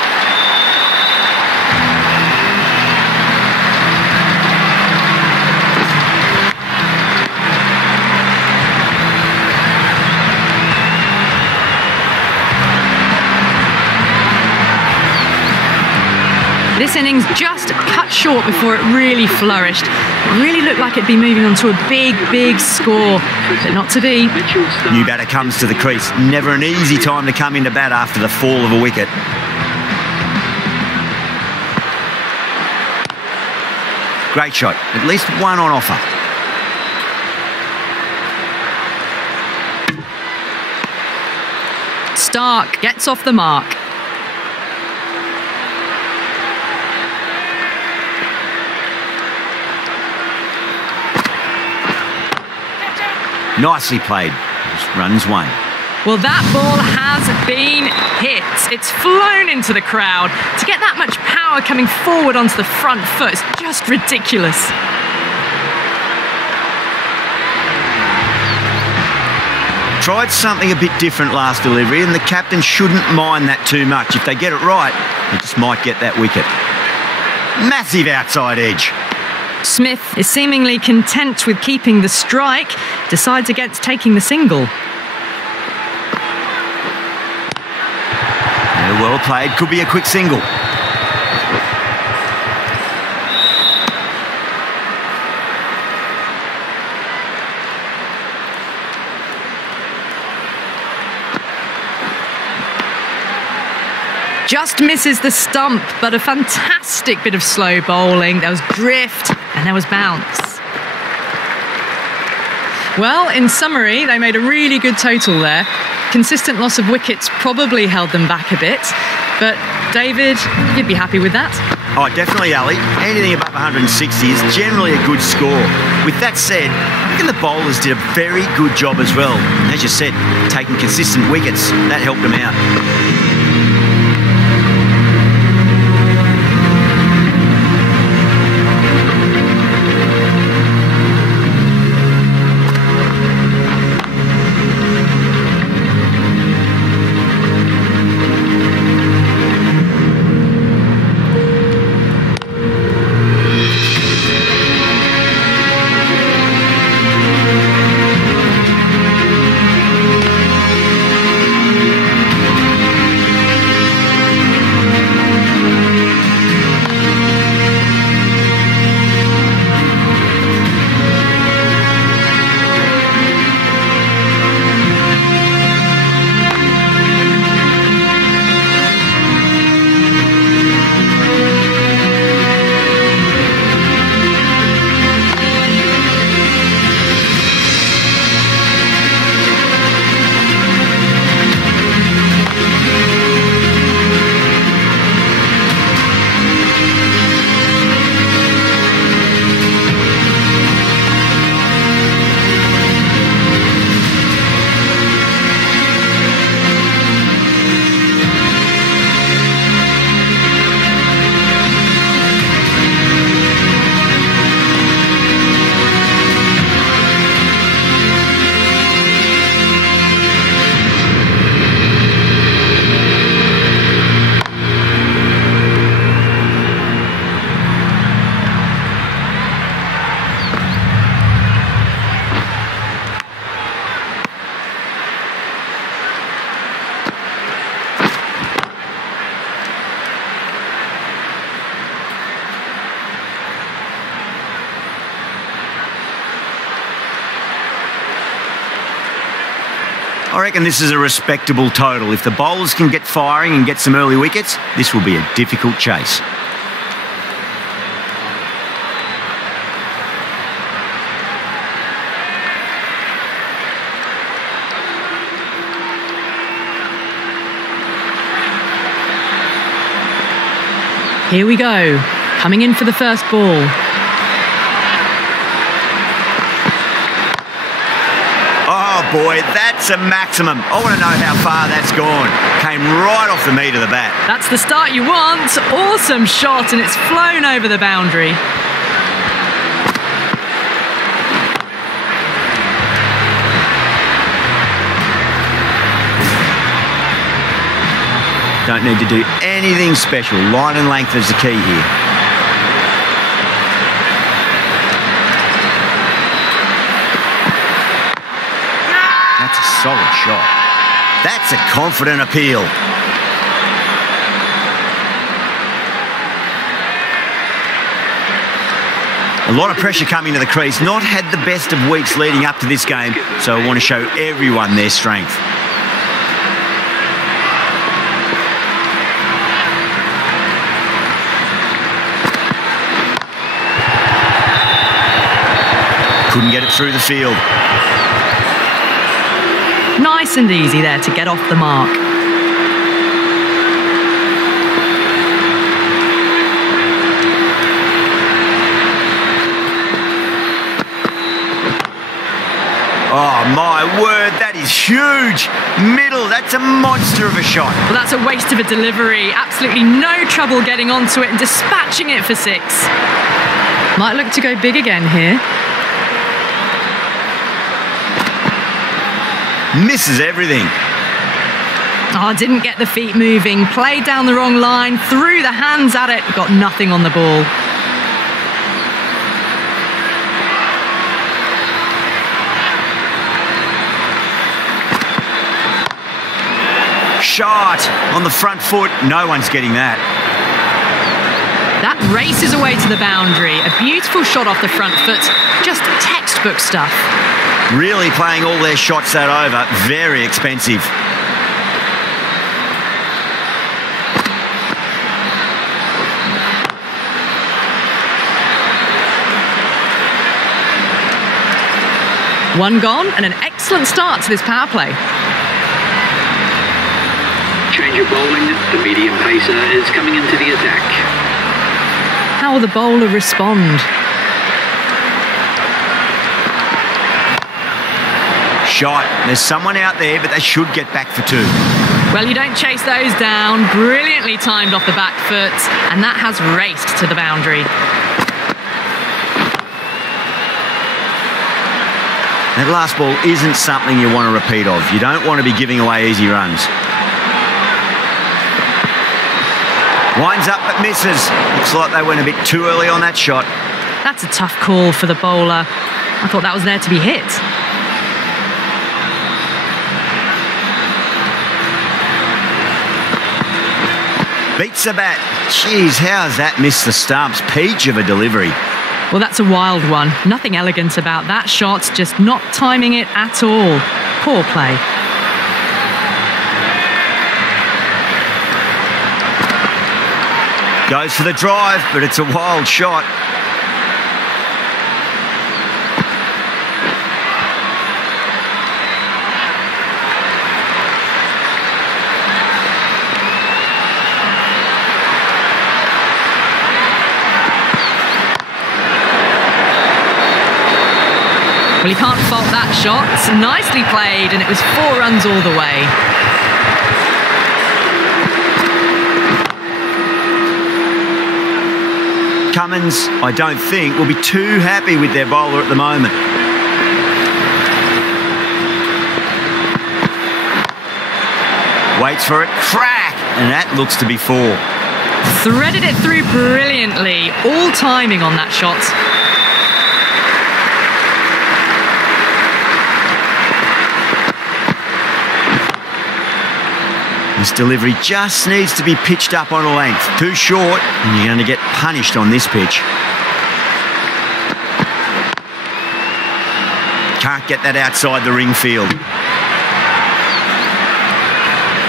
This innings just cut short before it really flourished. It really looked like it'd be moving on to a big, big score, but not to be. New batter comes to the crease. Never an easy time to come into bat after the fall of a wicket. Great shot. At least 1 on offer. Stark gets off the mark. Nicely played. Just runs 1. Well, that ball has been hit. It's flown into the crowd. To get that much power coming forward onto the front foot is just ridiculous. Tried something a bit different last delivery, and the captain shouldn't mind that too much. If they get it right, they just might get that wicket. Massive outside edge. Smith is seemingly content with keeping the strike, decides against taking the single. Yeah, well played, could be a quick single. Just misses the stump, but a fantastic bit of slow bowling. There was drift and there was bounce. Well, in summary, they made a really good total there. Consistent loss of wickets probably held them back a bit, but David, you'd be happy with that? Oh, definitely, Ali. Anything above 160 is generally a good score. With that said, I reckon the bowlers did a very good job as well. As you said, taking consistent wickets, that helped them out. I reckon this is a respectable total. If the bowlers can get firing and get some early wickets, this will be a difficult chase. Here we go, coming in for the first ball. Oh boy, that's a maximum. I want to know how far that's gone. Came right off the meat of the bat. That's the start you want. Awesome shot, and it's flown over the boundary. Don't need to do anything special. Line and length is the key here. That's a solid shot. That's a confident appeal. A lot of pressure coming to the crease. Not had the best of weeks leading up to this game, so I want to show everyone their strength. Couldn't get it through the field. Nice and easy there to get off the mark. Oh my word, that is huge. Middle, that's a monster of a shot. Well, that's a waste of a delivery. Absolutely no trouble getting onto it and dispatching it for 6. Might look to go big again here. Misses everything. Oh, didn't get the feet moving. Played down the wrong line, threw the hands at it, got nothing on the ball. Shot on the front foot. No one's getting that. That races away to the boundary. A beautiful shot off the front foot. Just textbook stuff. Really playing all their shots that over. Very expensive. One gone and an excellent start to this power play. Change of bowling. The medium pacer is coming into the attack. How will the bowler respond? Shot. There's someone out there, but they should get back for 2. Well, you don't chase those down. Brilliantly timed off the back foot, and that has raced to the boundary. That last ball isn't something you want to repeat of. You don't want to be giving away easy runs. Winds up but misses. Looks like they went a bit too early on that shot. That's a tough call for the bowler. I thought that was there to be hit. Beats the bat. Jeez, how has that missed the stumps? Peach of a delivery. Well, that's a wild one. Nothing elegant about that shot, just not timing it at all. Poor play. Goes for the drive, but it's a wild shot. Well, you can't fault that shot. Nicely played, and it was 4 runs all the way. Cummins, I don't think, will be too happy with their bowler at the moment. Waits for it, crack, and that looks to be 4. Threaded it through brilliantly. All timing on that shot. This delivery just needs to be pitched up on a length. Too short, and you're going to get punished on this pitch. Can't get that outside the ring field.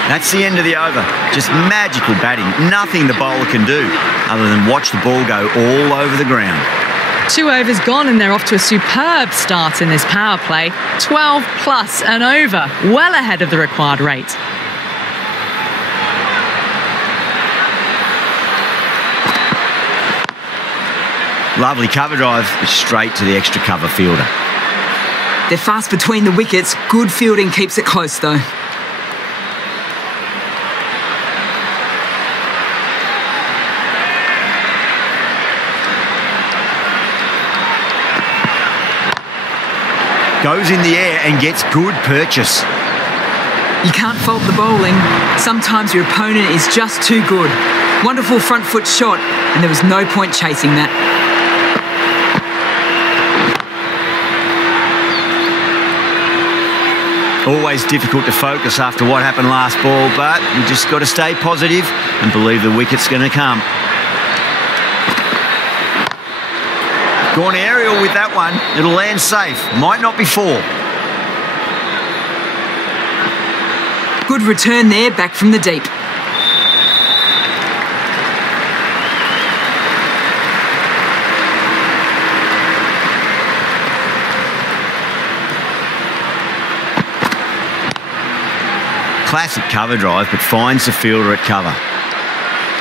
That's the end of the over. Just magical batting. Nothing the bowler can do other than watch the ball go all over the ground. 2 overs gone and they're off to a superb start in this power play. 12 plus and over, well ahead of the required rate. Lovely cover drive, straight to the extra cover fielder. They're fast between the wickets. Good fielding keeps it close though. Goes in the air and gets good purchase. You can't fault the bowling. Sometimes your opponent is just too good. Wonderful front foot shot, and there was no point chasing that. Always difficult to focus after what happened last ball, but you just got to stay positive and believe the wicket's going to come. Gone aerial with that one. It'll land safe. Might not be 4. Good return there, back from the deep. Classic cover drive, but finds the fielder at cover.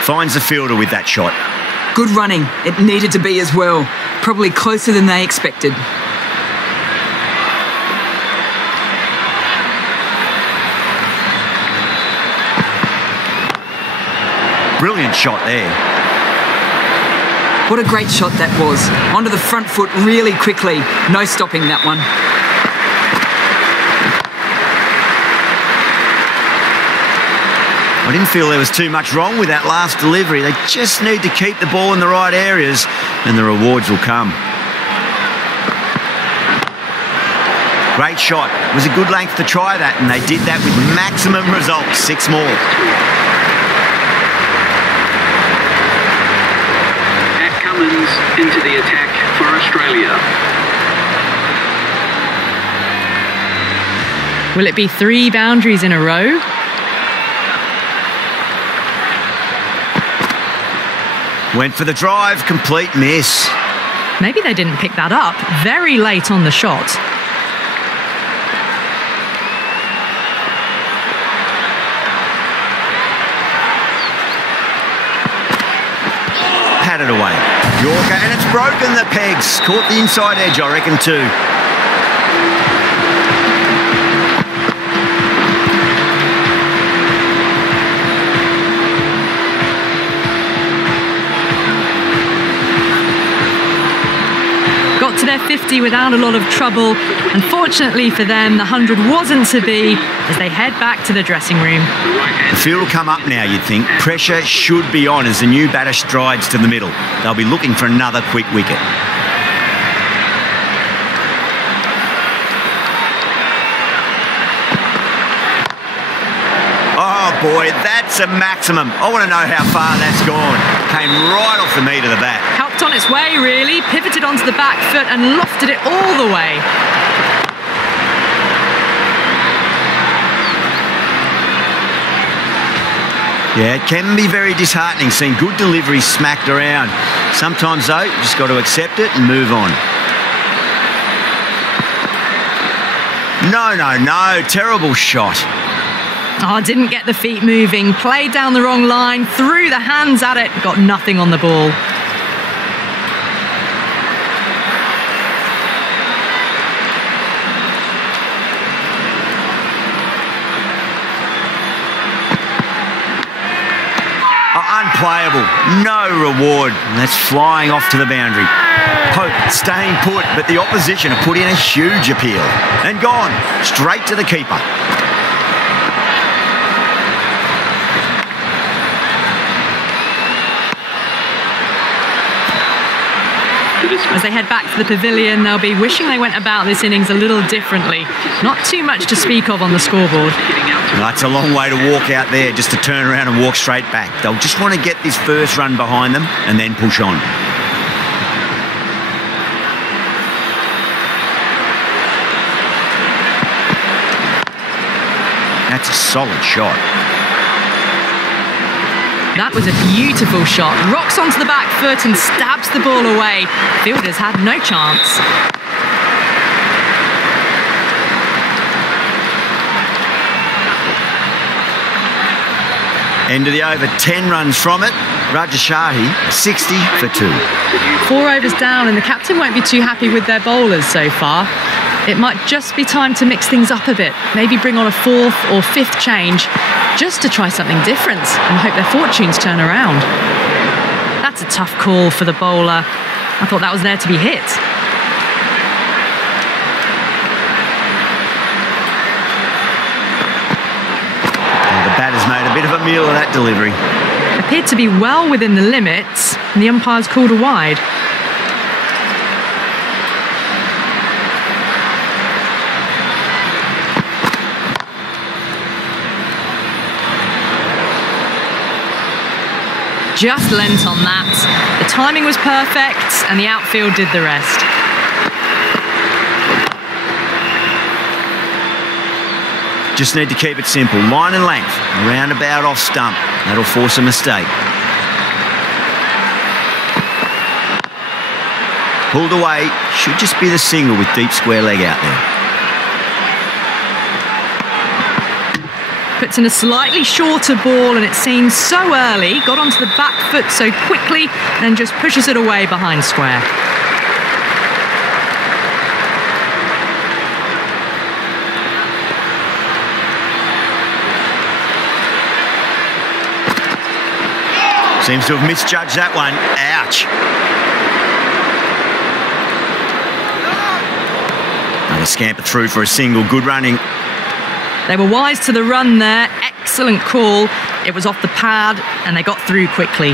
Finds the fielder with that shot. Good running. It needed to be as well. Probably closer than they expected. Brilliant shot there. What a great shot that was. Onto the front foot really quickly. No stopping that one. I didn't feel there was too much wrong with that last delivery. They just need to keep the ball in the right areas and the rewards will come. Great shot. It was a good length to try that, and they did that with maximum results. 6 more. Pat Cummins into the attack for Australia. Will it be 3 boundaries in a row? Went for the drive, complete miss. Maybe they didn't pick that up very late on the shot. Patted away. Yorker, and it's broken the pegs. Caught the inside edge, I reckon, too. Got to their 50 without a lot of trouble. Unfortunately for them, the 100 wasn't to be as they head back to the dressing room. The field will come up now, you'd think. Pressure should be on as the new batter strides to the middle. They'll be looking for another quick wicket. Oh boy, that's a maximum. I want to know how far that's gone. Came right off the meat of the bat. Helped on its way, really. Pivoted onto the back foot and lofted it all the way. Yeah, it can be very disheartening seeing good deliveries smacked around. Sometimes, though, you just got to accept it and move on. No. Terrible shot. Oh, didn't get the feet moving. Played down the wrong line. Threw the hands at it. Got nothing on the ball. Unplayable, no reward. And that's flying off to the boundary. Pope staying put, but the opposition have put in a huge appeal. And gone, straight to the keeper. As they head back to the pavilion, they'll be wishing they went about this innings a little differently. Not too much to speak of on the scoreboard. That's a long way to walk out there just to turn around and walk straight back. They'll just want to get this first run behind them and then push on. That's a solid shot. That was a beautiful shot. Rocks onto the back foot and stabs the ball away. Fielders had no chance. End of the over, 10 runs from it. Rajashahi, 60 for 2. 4 overs down, and the captain won't be too happy with their bowlers so far. It might just be time to mix things up a bit. Maybe bring on a 4th or 5th change just to try something different and hope their fortunes turn around. That's a tough call for the bowler. I thought that was there to be hit. The batter's made a bit of a meal of that delivery. Appeared to be well within the limits, and the umpire's called a wide. Just lent on that. The timing was perfect, and the outfield did the rest. Just need to keep it simple. Line and length, roundabout off stump. That'll force a mistake. Pulled away, should just be the single with deep square leg out there. Puts in a slightly shorter ball, and it seems so early. Got onto the back foot so quickly and just pushes it away behind square. Seems to have misjudged that one. Ouch. Another scamper through for a single. Good running. They were wise to the run there. Excellent call. It was off the pad, and they got through quickly.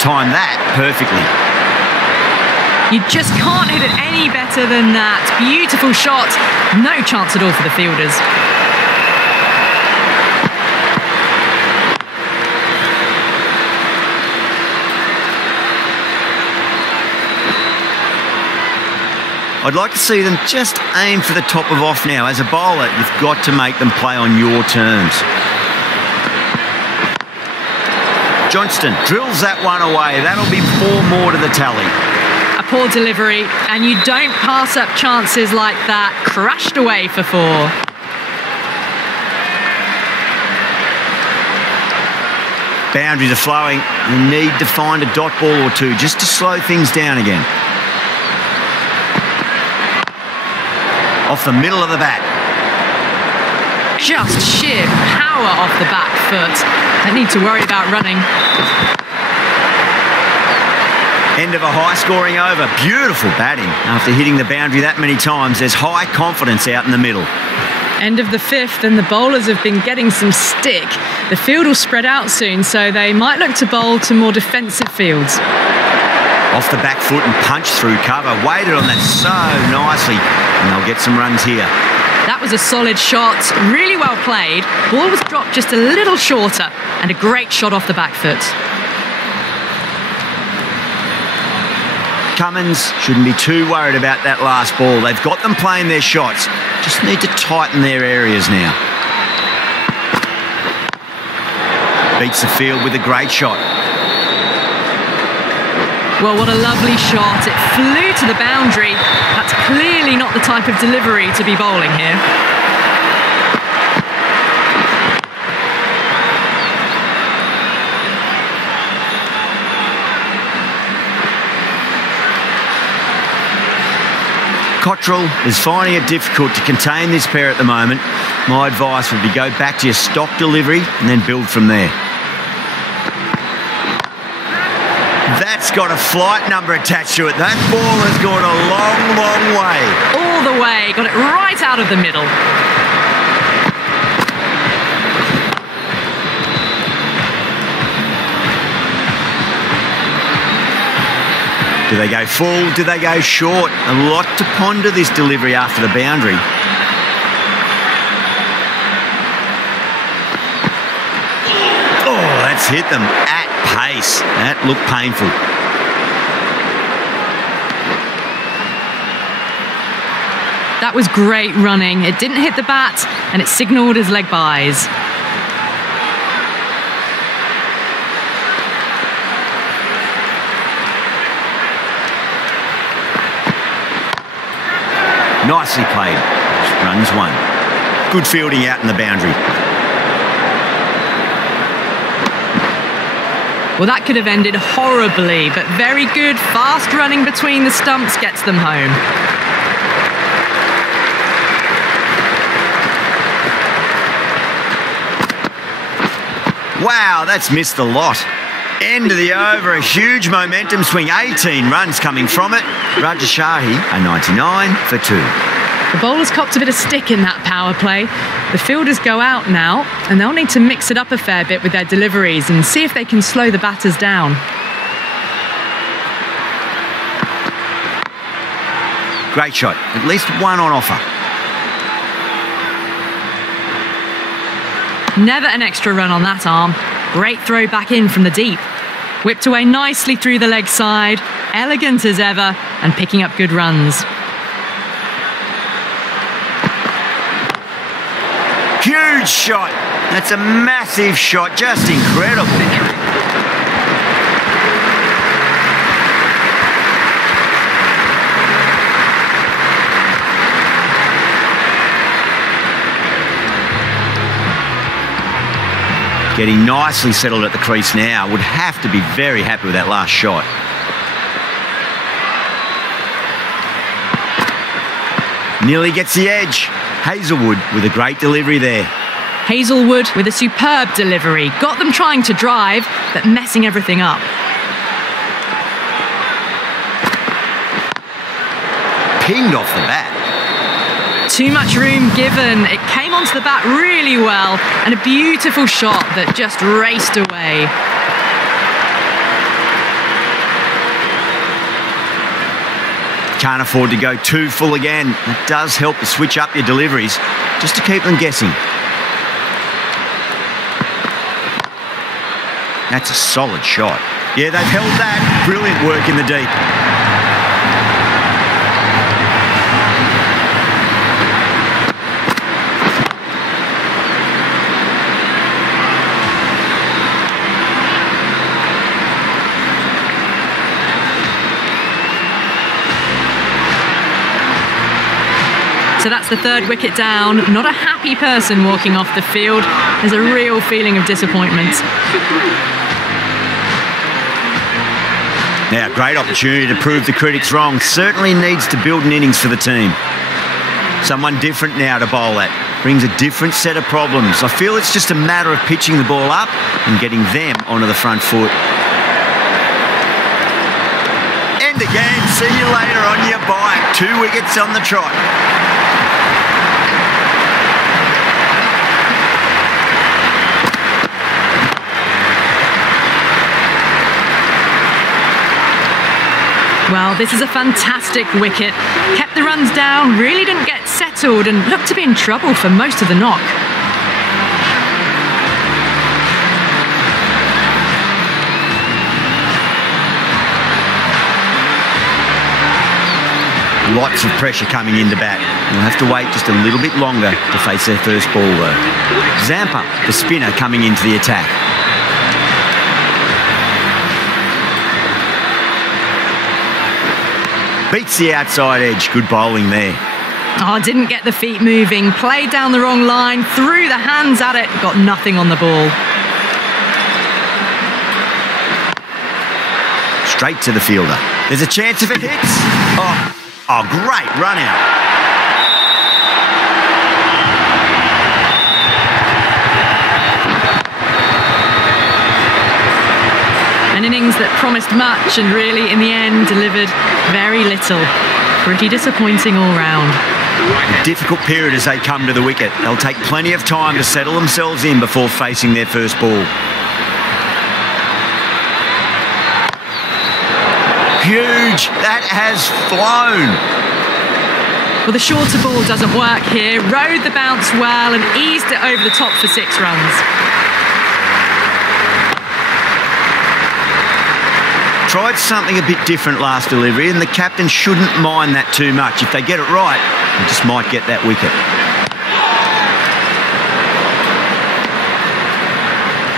Timed that perfectly. You just can't hit it any better than that. Beautiful shot. No chance at all for the fielders. I'd like to see them just aim for the top of off now. As a bowler, you've got to make them play on your terms. Johnston drills that one away. That'll be 4 more to the tally. A poor delivery, and you don't pass up chances like that. Crashed away for 4. Boundaries are flowing. You need to find a dot ball or two just to slow things down again. Off the middle of the bat. Just sheer power off the back foot. Don't need to worry about running. End of a high-scoring over. Beautiful batting. After hitting the boundary that many times, there's high confidence out in the middle. End of the 5th, and the bowlers have been getting some stick. The field will spread out soon, so they might look to bowl to more defensive fields. Off the back foot and punch through cover. Waited on that so nicely, and they'll get some runs here. That was a solid shot, really well played. Ball was dropped just a little shorter, and a great shot off the back foot. Cummins shouldn't be too worried about that last ball. They've got them playing their shots. Just need to tighten their areas now. Beats the field with a great shot. Well, what a lovely shot. It flew to the boundary. That's clearly not the type of delivery to be bowling here. Cottrell is finding it difficult to contain this pair at the moment. My advice would be go back to your stock delivery and then build from there. That's got a flight number attached to it. That ball has gone a long, long way. All the way. Got it right out of the middle. Do they go full? Do they go short? A lot to ponder this delivery after the boundary. Oh, that's Just hit them at pace. That looked painful. That was great running. It didn't hit the bat and it signalled as leg byes. Nicely played. Runs one. Good fielding out in the boundary. Well, that could have ended horribly, but very good. Fast running between the stumps gets them home. Wow, that's missed a lot. End of the over, a huge momentum swing. 18 runs coming from it. Rajashahi, a 99 for 2. The bowlers copped a bit of stick in that power play. The fielders go out now, and they'll need to mix it up a fair bit with their deliveries and see if they can slow the batters down. Great shot. At least one on offer. Never an extra run on that arm. Great throw back in from the deep. Whipped away nicely through the leg side. Elegant as ever, and picking up good runs. Huge shot. That's a massive shot. Just incredible. Getting nicely settled at the crease now. Would have to be very happy with that last shot. Nearly gets the edge. Hazelwood with a great delivery there. Hazelwood with a superb delivery. Got them trying to drive, but messing everything up. Pinged off the bat. Too much room given. It came onto the bat really well, and a beautiful shot that just raced away. Can't afford to go too full again. It does help to switch up your deliveries, just to keep them guessing. That's a solid shot. Yeah, they've held that. Brilliant work in the deep. So that's the third wicket down. Not a happy person walking off the field. There's a real feeling of disappointment. Now, great opportunity to prove the critics wrong. Certainly needs to build an innings for the team. Someone different now to bowl at. Brings a different set of problems. I feel it's just a matter of pitching the ball up and getting them onto the front foot. And again, see you later on your bike. 2 wickets on the trot. Well, this is a fantastic wicket. Kept the runs down, really didn't get settled, and looked to be in trouble for most of the knock. Lots of pressure coming into bat. We'll have to wait just a little bit longer to face their first ball, though. Zampa, the spinner, coming into the attack. Beats the outside edge. Good bowling there. Oh, didn't get the feet moving. Played down the wrong line. Threw the hands at it. Got nothing on the ball. Straight to the fielder. There's a chance if it hits. Oh, great run out. An innings that promised much and really, in the end, delivered very little. Pretty disappointing all round. A difficult period as they come to the wicket. They'll take plenty of time to settle themselves in before facing their first ball. Huge. That has flown. Well, the shorter ball doesn't work here. Rode the bounce well and eased it over the top for 6 runs. Tried something a bit different last delivery, and the captain shouldn't mind that too much. If they get it right, they just might get that wicket.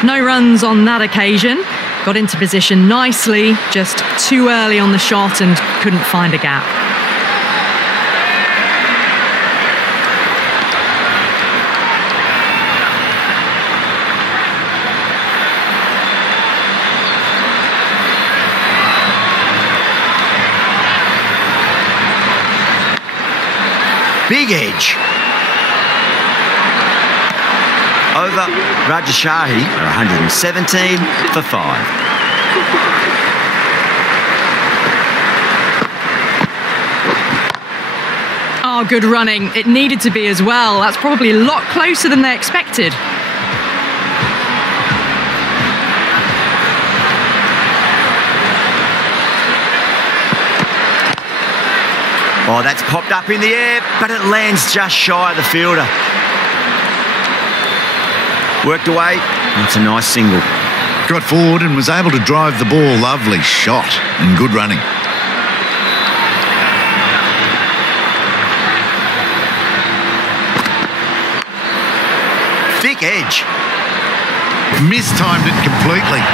No runs on that occasion. Got into position nicely, just too early on the shot and couldn't find a gap. Big edge. Over Rajashahi at 117 for 5. Oh, good running. It needed to be as well. That's probably a lot closer than they expected. Oh, that's popped up in the air, but it lands just shy of the fielder. Worked away, and it's a nice single. Got forward and was able to drive the ball. Lovely shot and good running. Thick edge. Mistimed it completely.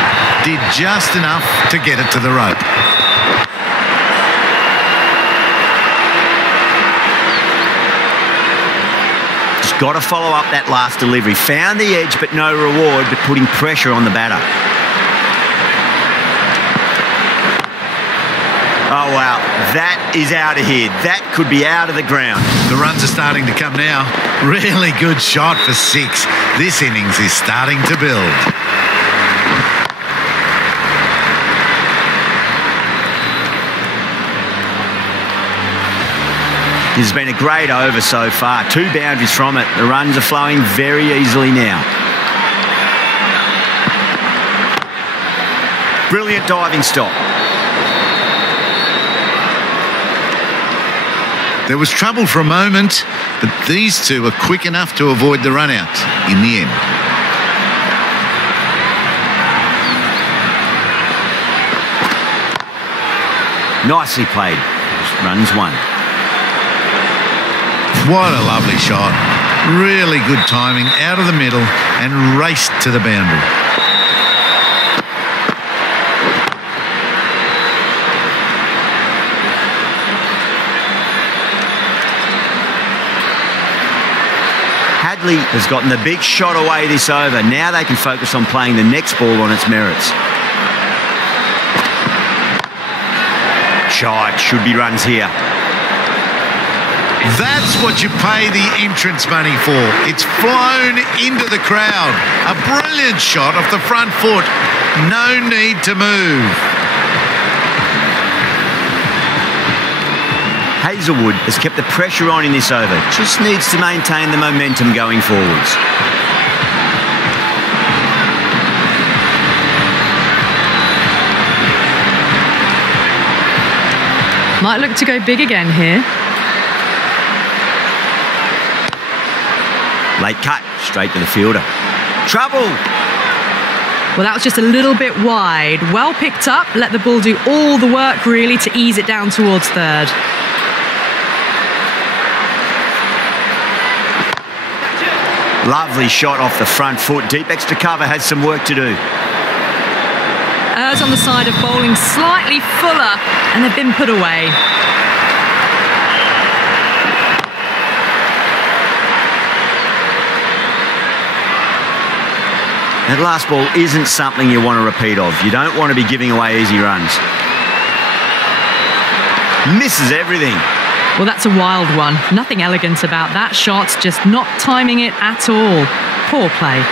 Did just enough to get it to the rope. Got to follow up that last delivery. Found the edge, but no reward, but putting pressure on the batter. Oh, wow. That is out of here. That could be out of the ground. The runs are starting to come now. Really good shot for 6. This innings is starting to build. This has been a great over so far. 2 boundaries from it. The runs are flowing very easily now. Brilliant diving stop. There was trouble for a moment, but these two were quick enough to avoid the run-out in the end. Nicely played. Runs 1. What a lovely shot. Really good timing, out of the middle and raced to the boundary. Hadley has gotten the big shot away this over. Now they can focus on playing the next ball on its merits. Shot, should be runs here. That's what you pay the entrance money for. It's flown into the crowd. A brilliant shot off the front foot. No need to move. Hazelwood has kept the pressure on in this over. Just needs to maintain the momentum going forwards. Might look to go big again here. Late cut, straight to the fielder. Trouble! Well, that was just a little bit wide. Well picked up, let the ball do all the work really to ease it down towards third. Lovely shot off the front foot. Deep extra cover has some work to do. Errs on the side of bowling slightly fuller, and they've been put away. That last ball isn't something you want to repeat of. You don't want to be giving away easy runs. Misses everything. Well, that's a wild one. Nothing elegant about that shot, just not timing it at all. Poor play.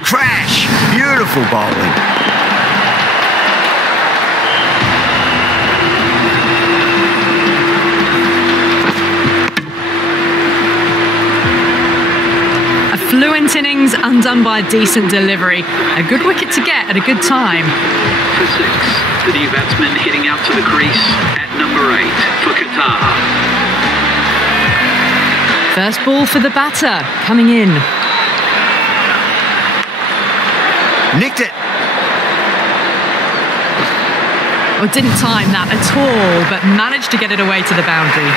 Crash! Beautiful bowling. A fluent innings undone by a decent delivery. A good wicket to get at a good time. For 6, the new batsman heading out to the crease at number 8 for Qatar. First ball for the batter, coming in. Nicked it. Oh, didn't time that at all, but managed to get it away to the boundary.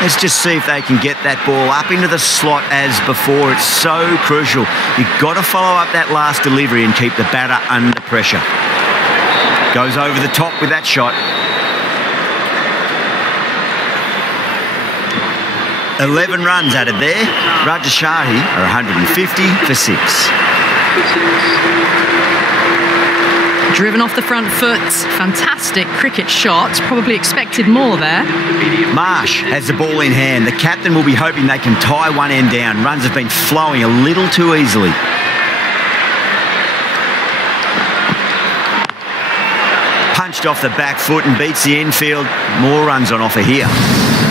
Let's just see if they can get that ball up into the slot as before. It's so crucial. You've got to follow up that last delivery and keep the batter under pressure. Goes over the top with that shot. 11 runs added there. Rajashahi are 150 for 6. Driven off the front foot. Fantastic cricket shot. Probably expected more there. Marsh has the ball in hand. The captain will be hoping they can tie one end down. Runs have been flowing a little too easily. Punched off the back foot and beats the infield. More runs on offer here.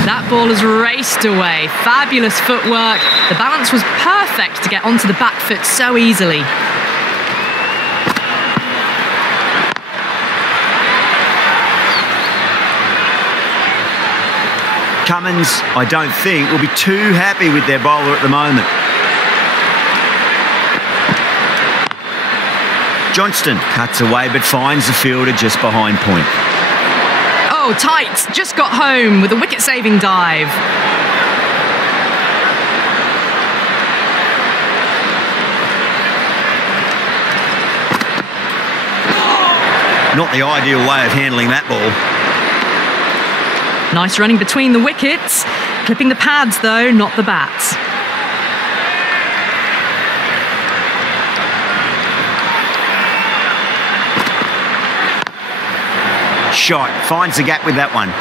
That ball has raced away. Fabulous footwork. The balance was perfect to get onto the back foot so easily. Cummins, I don't think, will be too happy with their bowler at the moment. Johnston cuts away but finds the fielder just behind point. Oh, tight. Just got home with a wicket-saving dive. Not the ideal way of handling that ball. Nice running between the wickets. Clipping the pads, though, not the bats. Shot. Finds the gap with that one.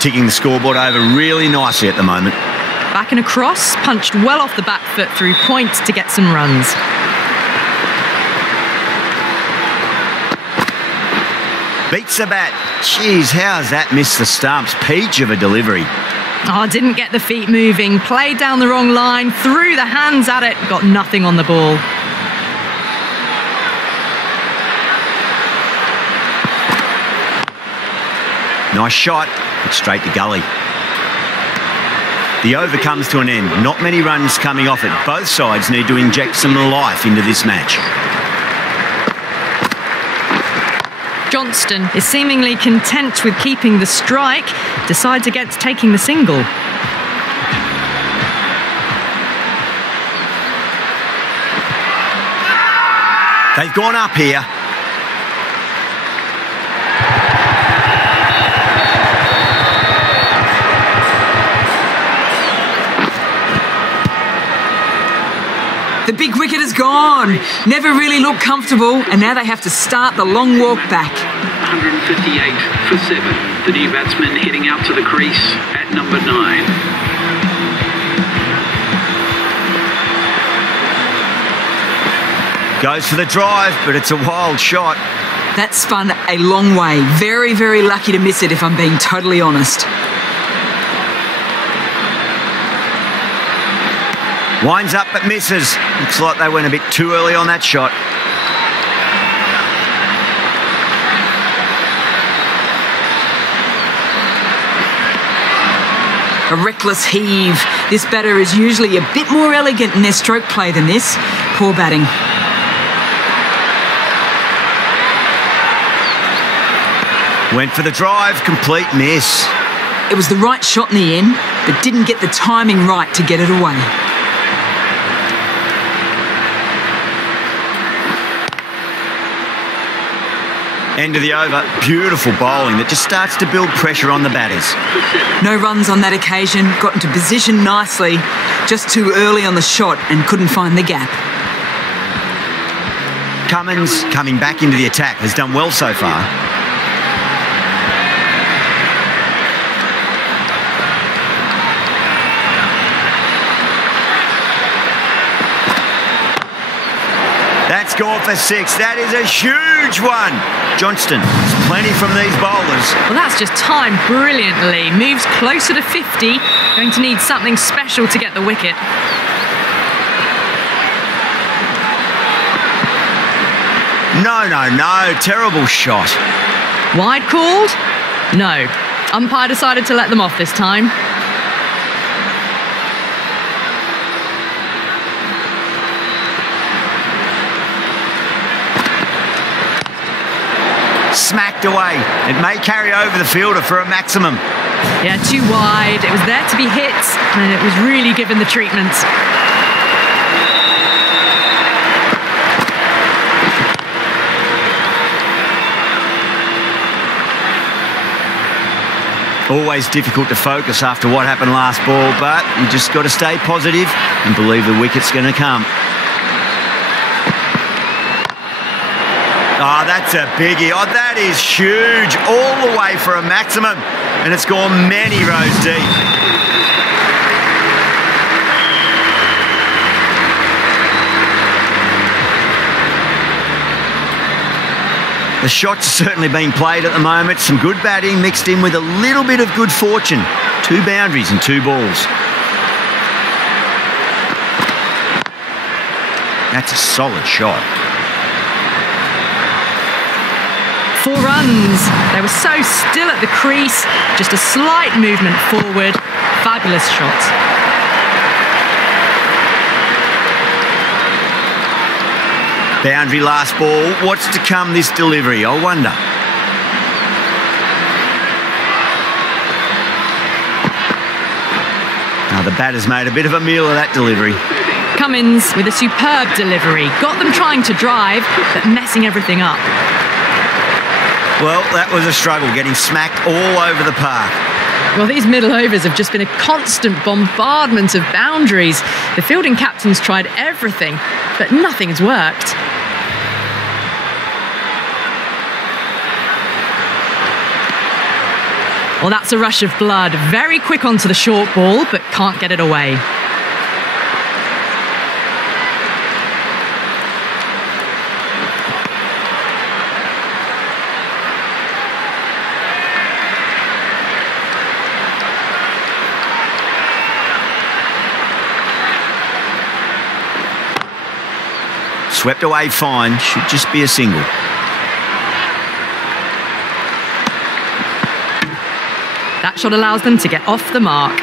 Ticking the scoreboard over really nicely at the moment. Back and across. Punched well off the back foot through point to get some runs. Beats the bat. Jeez, how's that missed the stumps? Peach of a delivery. Oh, didn't get the feet moving. Played down the wrong line. Threw the hands at it. Got nothing on the ball. Nice shot, but straight to gully. The over comes to an end. Not many runs coming off it. Both sides need to inject some life into this match. Johnston is seemingly content with keeping the strike, decides against taking the single. They've gone up here. The big wicket is gone. Never really looked comfortable, and now they have to start the long walk back. 158 for 7. The new batsman heading out to the crease at number 9. Goes for the drive, but it's a wild shot. That spun a long way. Very, very lucky to miss it, if I'm being totally honest. Winds up but misses. Looks like they went a bit too early on that shot. A reckless heave. This batter is usually a bit more elegant in their stroke play than this. Poor batting. Went for the drive, complete miss. It was the right shot in the end, but didn't get the timing right to get it away. End of the over. Beautiful bowling that just starts to build pressure on the batters. No runs on that occasion. Got into position nicely. Just too early on the shot and couldn't find the gap. Cummins, coming back into the attack, has done well so far. That's gone for 6. That is a huge one. Johnston has plenty from these bowlers. Well, that's just timed brilliantly. Moves closer to 50. Going to need something special to get the wicket. No. Terrible shot. Wide called? No. Umpire decided to let them off this time. Smacked away. It may carry over the fielder for a maximum. Yeah, too wide. It was there to be hit, and it was really given the treatment. Always difficult to focus after what happened last ball, but you just got to stay positive and believe the wicket's going to come. Oh, that's a biggie. Oh, that is huge. All the way for a maximum. And it's gone many rows deep. The shots are certainly being played at the moment. Some good batting mixed in with a little bit of good fortune. 2 boundaries and 2 balls. That's a solid shot. 4 runs. They were so still at the crease. Just a slight movement forward. Fabulous shot. Boundary last ball. What's to come this delivery? I wonder. Now the batter's made a bit of a meal of that delivery. Cummins with a superb delivery. Got them trying to drive, but messing everything up. Well, that was a struggle, getting smacked all over the park. Well, these middle overs have just been a constant bombardment of boundaries. The fielding captains tried everything, but nothing's worked. Well, that's a rush of blood. Very quick onto the short ball, but can't get it away. Swept away fine, should just be a single. That shot allows them to get off the mark.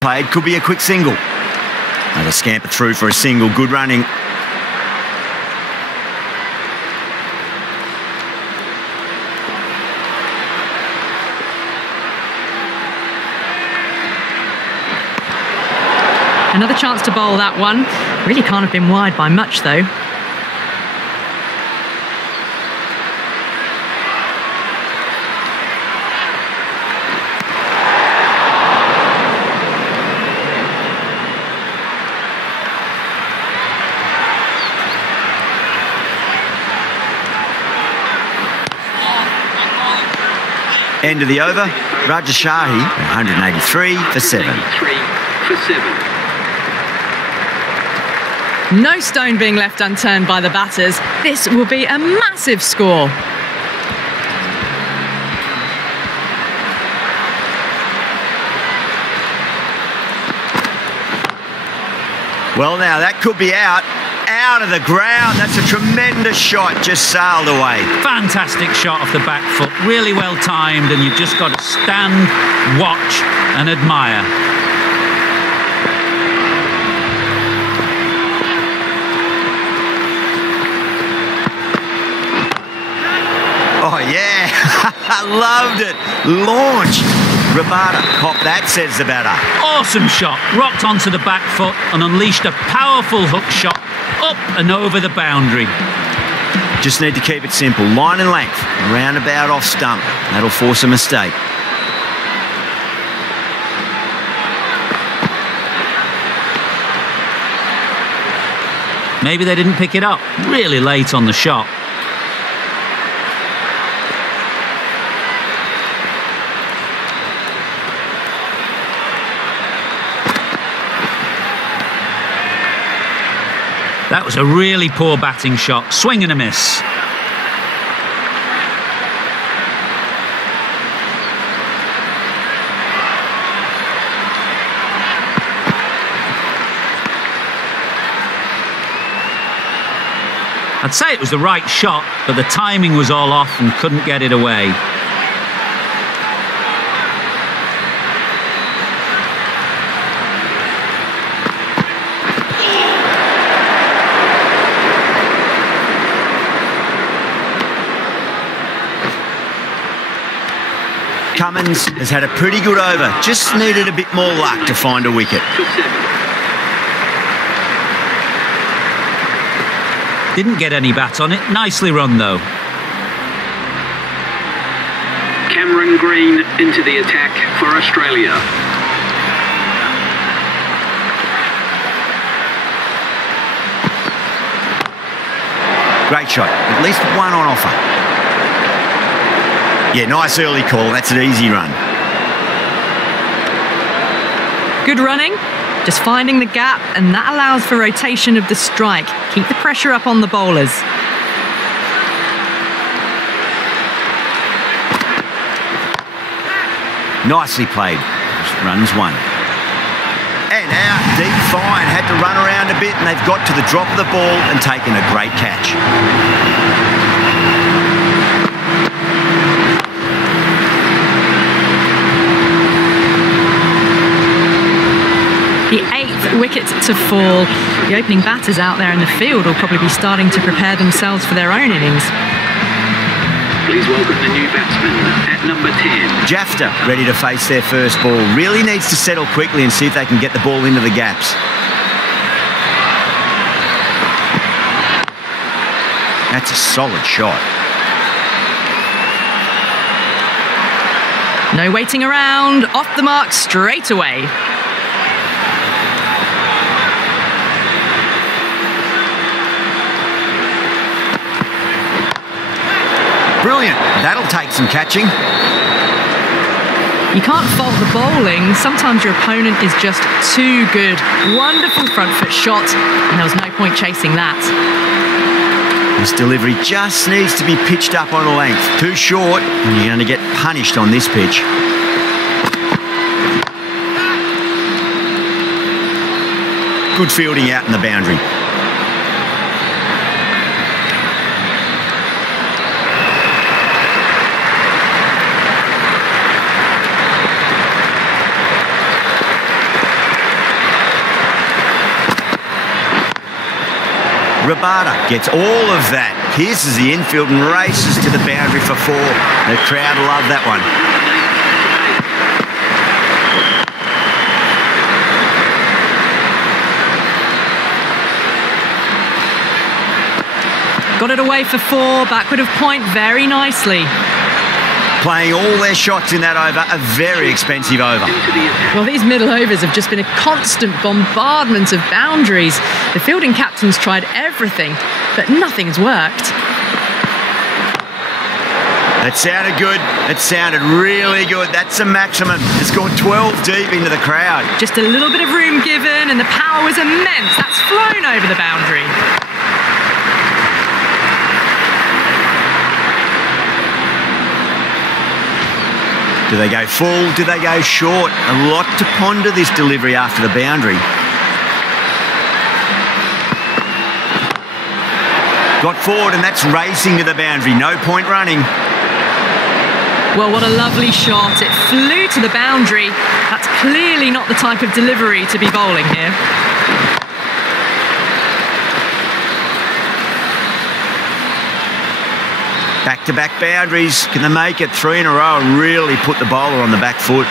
Played, could be a quick single. Another scamper through for a single, good running. Another chance to bowl that one. Really can't have been wide by much though. End of the over, Rajashahi, 183 for 7. 183 for 7. No stone being left unturned by the batters. This will be a massive score. Well, now that could be out of the ground. That's a tremendous shot, just sailed away. Fantastic shot off the back foot, really well timed, and you've just got to stand, watch and admire. Oh yeah, I loved it. Launch. Rabada, cop that, says the batter. Awesome shot, rocked onto the back foot and unleashed a powerful hook shot up and over the boundary. Just need to keep it simple. Line and length, roundabout off stump. That'll force a mistake. Maybe they didn't pick it up. Really late on the shot. That was a really poor batting shot. Swing and a miss. I'd say it was the right shot, but the timing was all off and couldn't get it away. Cummins has had a pretty good over, just needed a bit more luck to find a wicket. Didn't get any bat on it, nicely run though. Cameron Green into the attack for Australia. Great shot, at least one on offer. Yeah, nice early call. That's an easy run. Good running, just finding the gap, and that allows for rotation of the strike. Keep the pressure up on the bowlers. Nicely played. Runs one. And out, deep fine. Had to run around a bit, and they've got to the drop of the ball and taken a great catch. The 8th wicket to fall. The opening batters out there in the field will probably be starting to prepare themselves for their own innings. Please welcome the new batsman at number 10. Jafta ready to face their first ball. Really needs to settle quickly and see if they can get the ball into the gaps. That's a solid shot. No waiting around, off the mark straight away. Brilliant. That'll take some catching. You can't fault the bowling. Sometimes your opponent is just too good. Wonderful front foot shot, and there was no point chasing that. This delivery just needs to be pitched up on a length. Too short, and you're going to get punished on this pitch. Good fielding out in the boundary. Rabada gets all of that, pierces the infield and races to the boundary for 4. The crowd love that one. Got it away for 4, backward of point very nicely. Playing all their shots in that over, a very expensive over. Well, these middle overs have just been a constant bombardment of boundaries. The fielding captains tried everything, but nothing's worked. That sounded good. It sounded really good. That's a maximum. It's gone 12 deep into the crowd. Just a little bit of room given, and the power was immense. That's flown over the boundary. Do they go full? Do they go short? A lot to ponder this delivery after the boundary. Got forward, and that's racing to the boundary. No point running. Well, what a lovely shot. It flew to the boundary. That's clearly not the type of delivery to be bowling here. Back-to-back boundaries. Can they make it 3 in a row and really put the bowler on the back foot?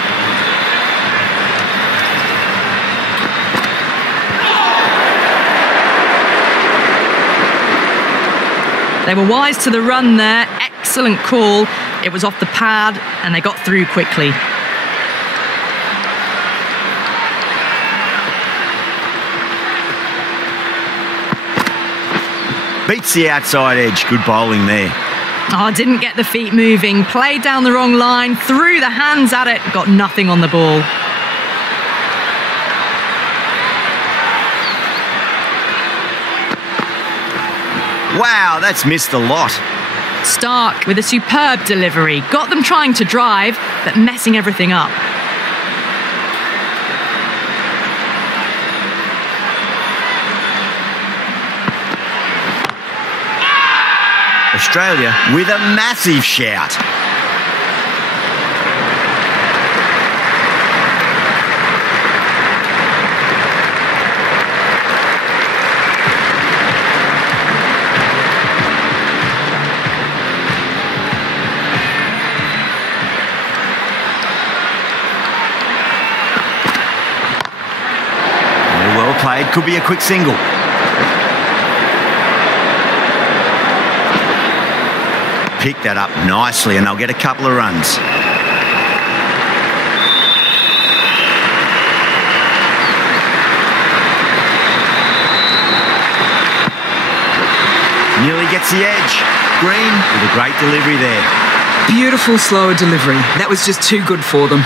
They were wise to the run there. Excellent call. It was off the pad, and they got through quickly. Beats the outside edge. Good bowling there. Oh, didn't get the feet moving. Played down the wrong line. Threw the hands at it. Got nothing on the ball. Wow, that's missed a lot. Stark with a superb delivery. Got them trying to drive, but messing everything up. Australia with a massive shout. Well played, could be a quick single. Pick that up nicely and they'll get a couple of runs. Nearly gets the edge. Green with a great delivery there. Beautiful slower delivery. That was just too good for them.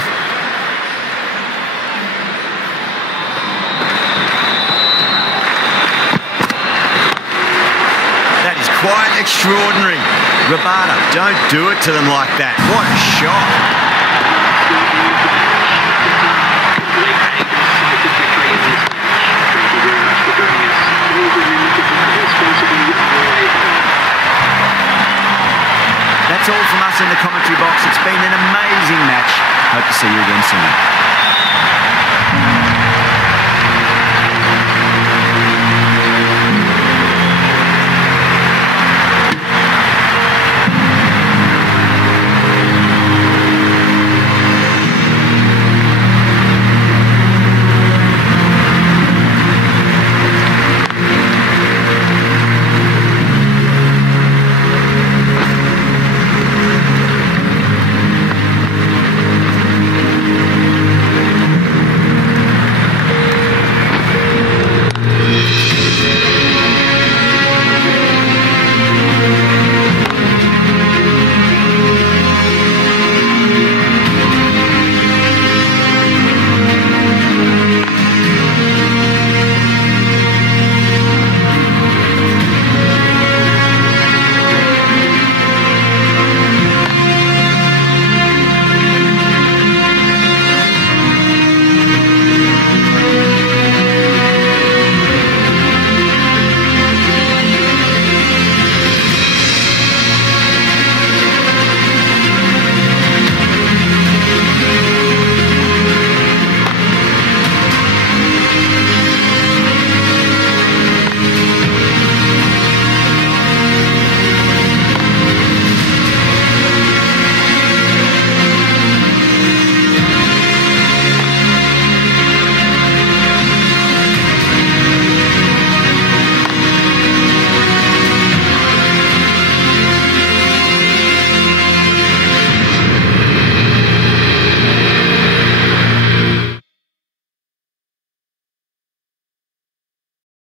Quite extraordinary. Rabada, don't do it to them like that. What a shot. That's all from us in the commentary box. It's been an amazing match. Hope to see you again soon.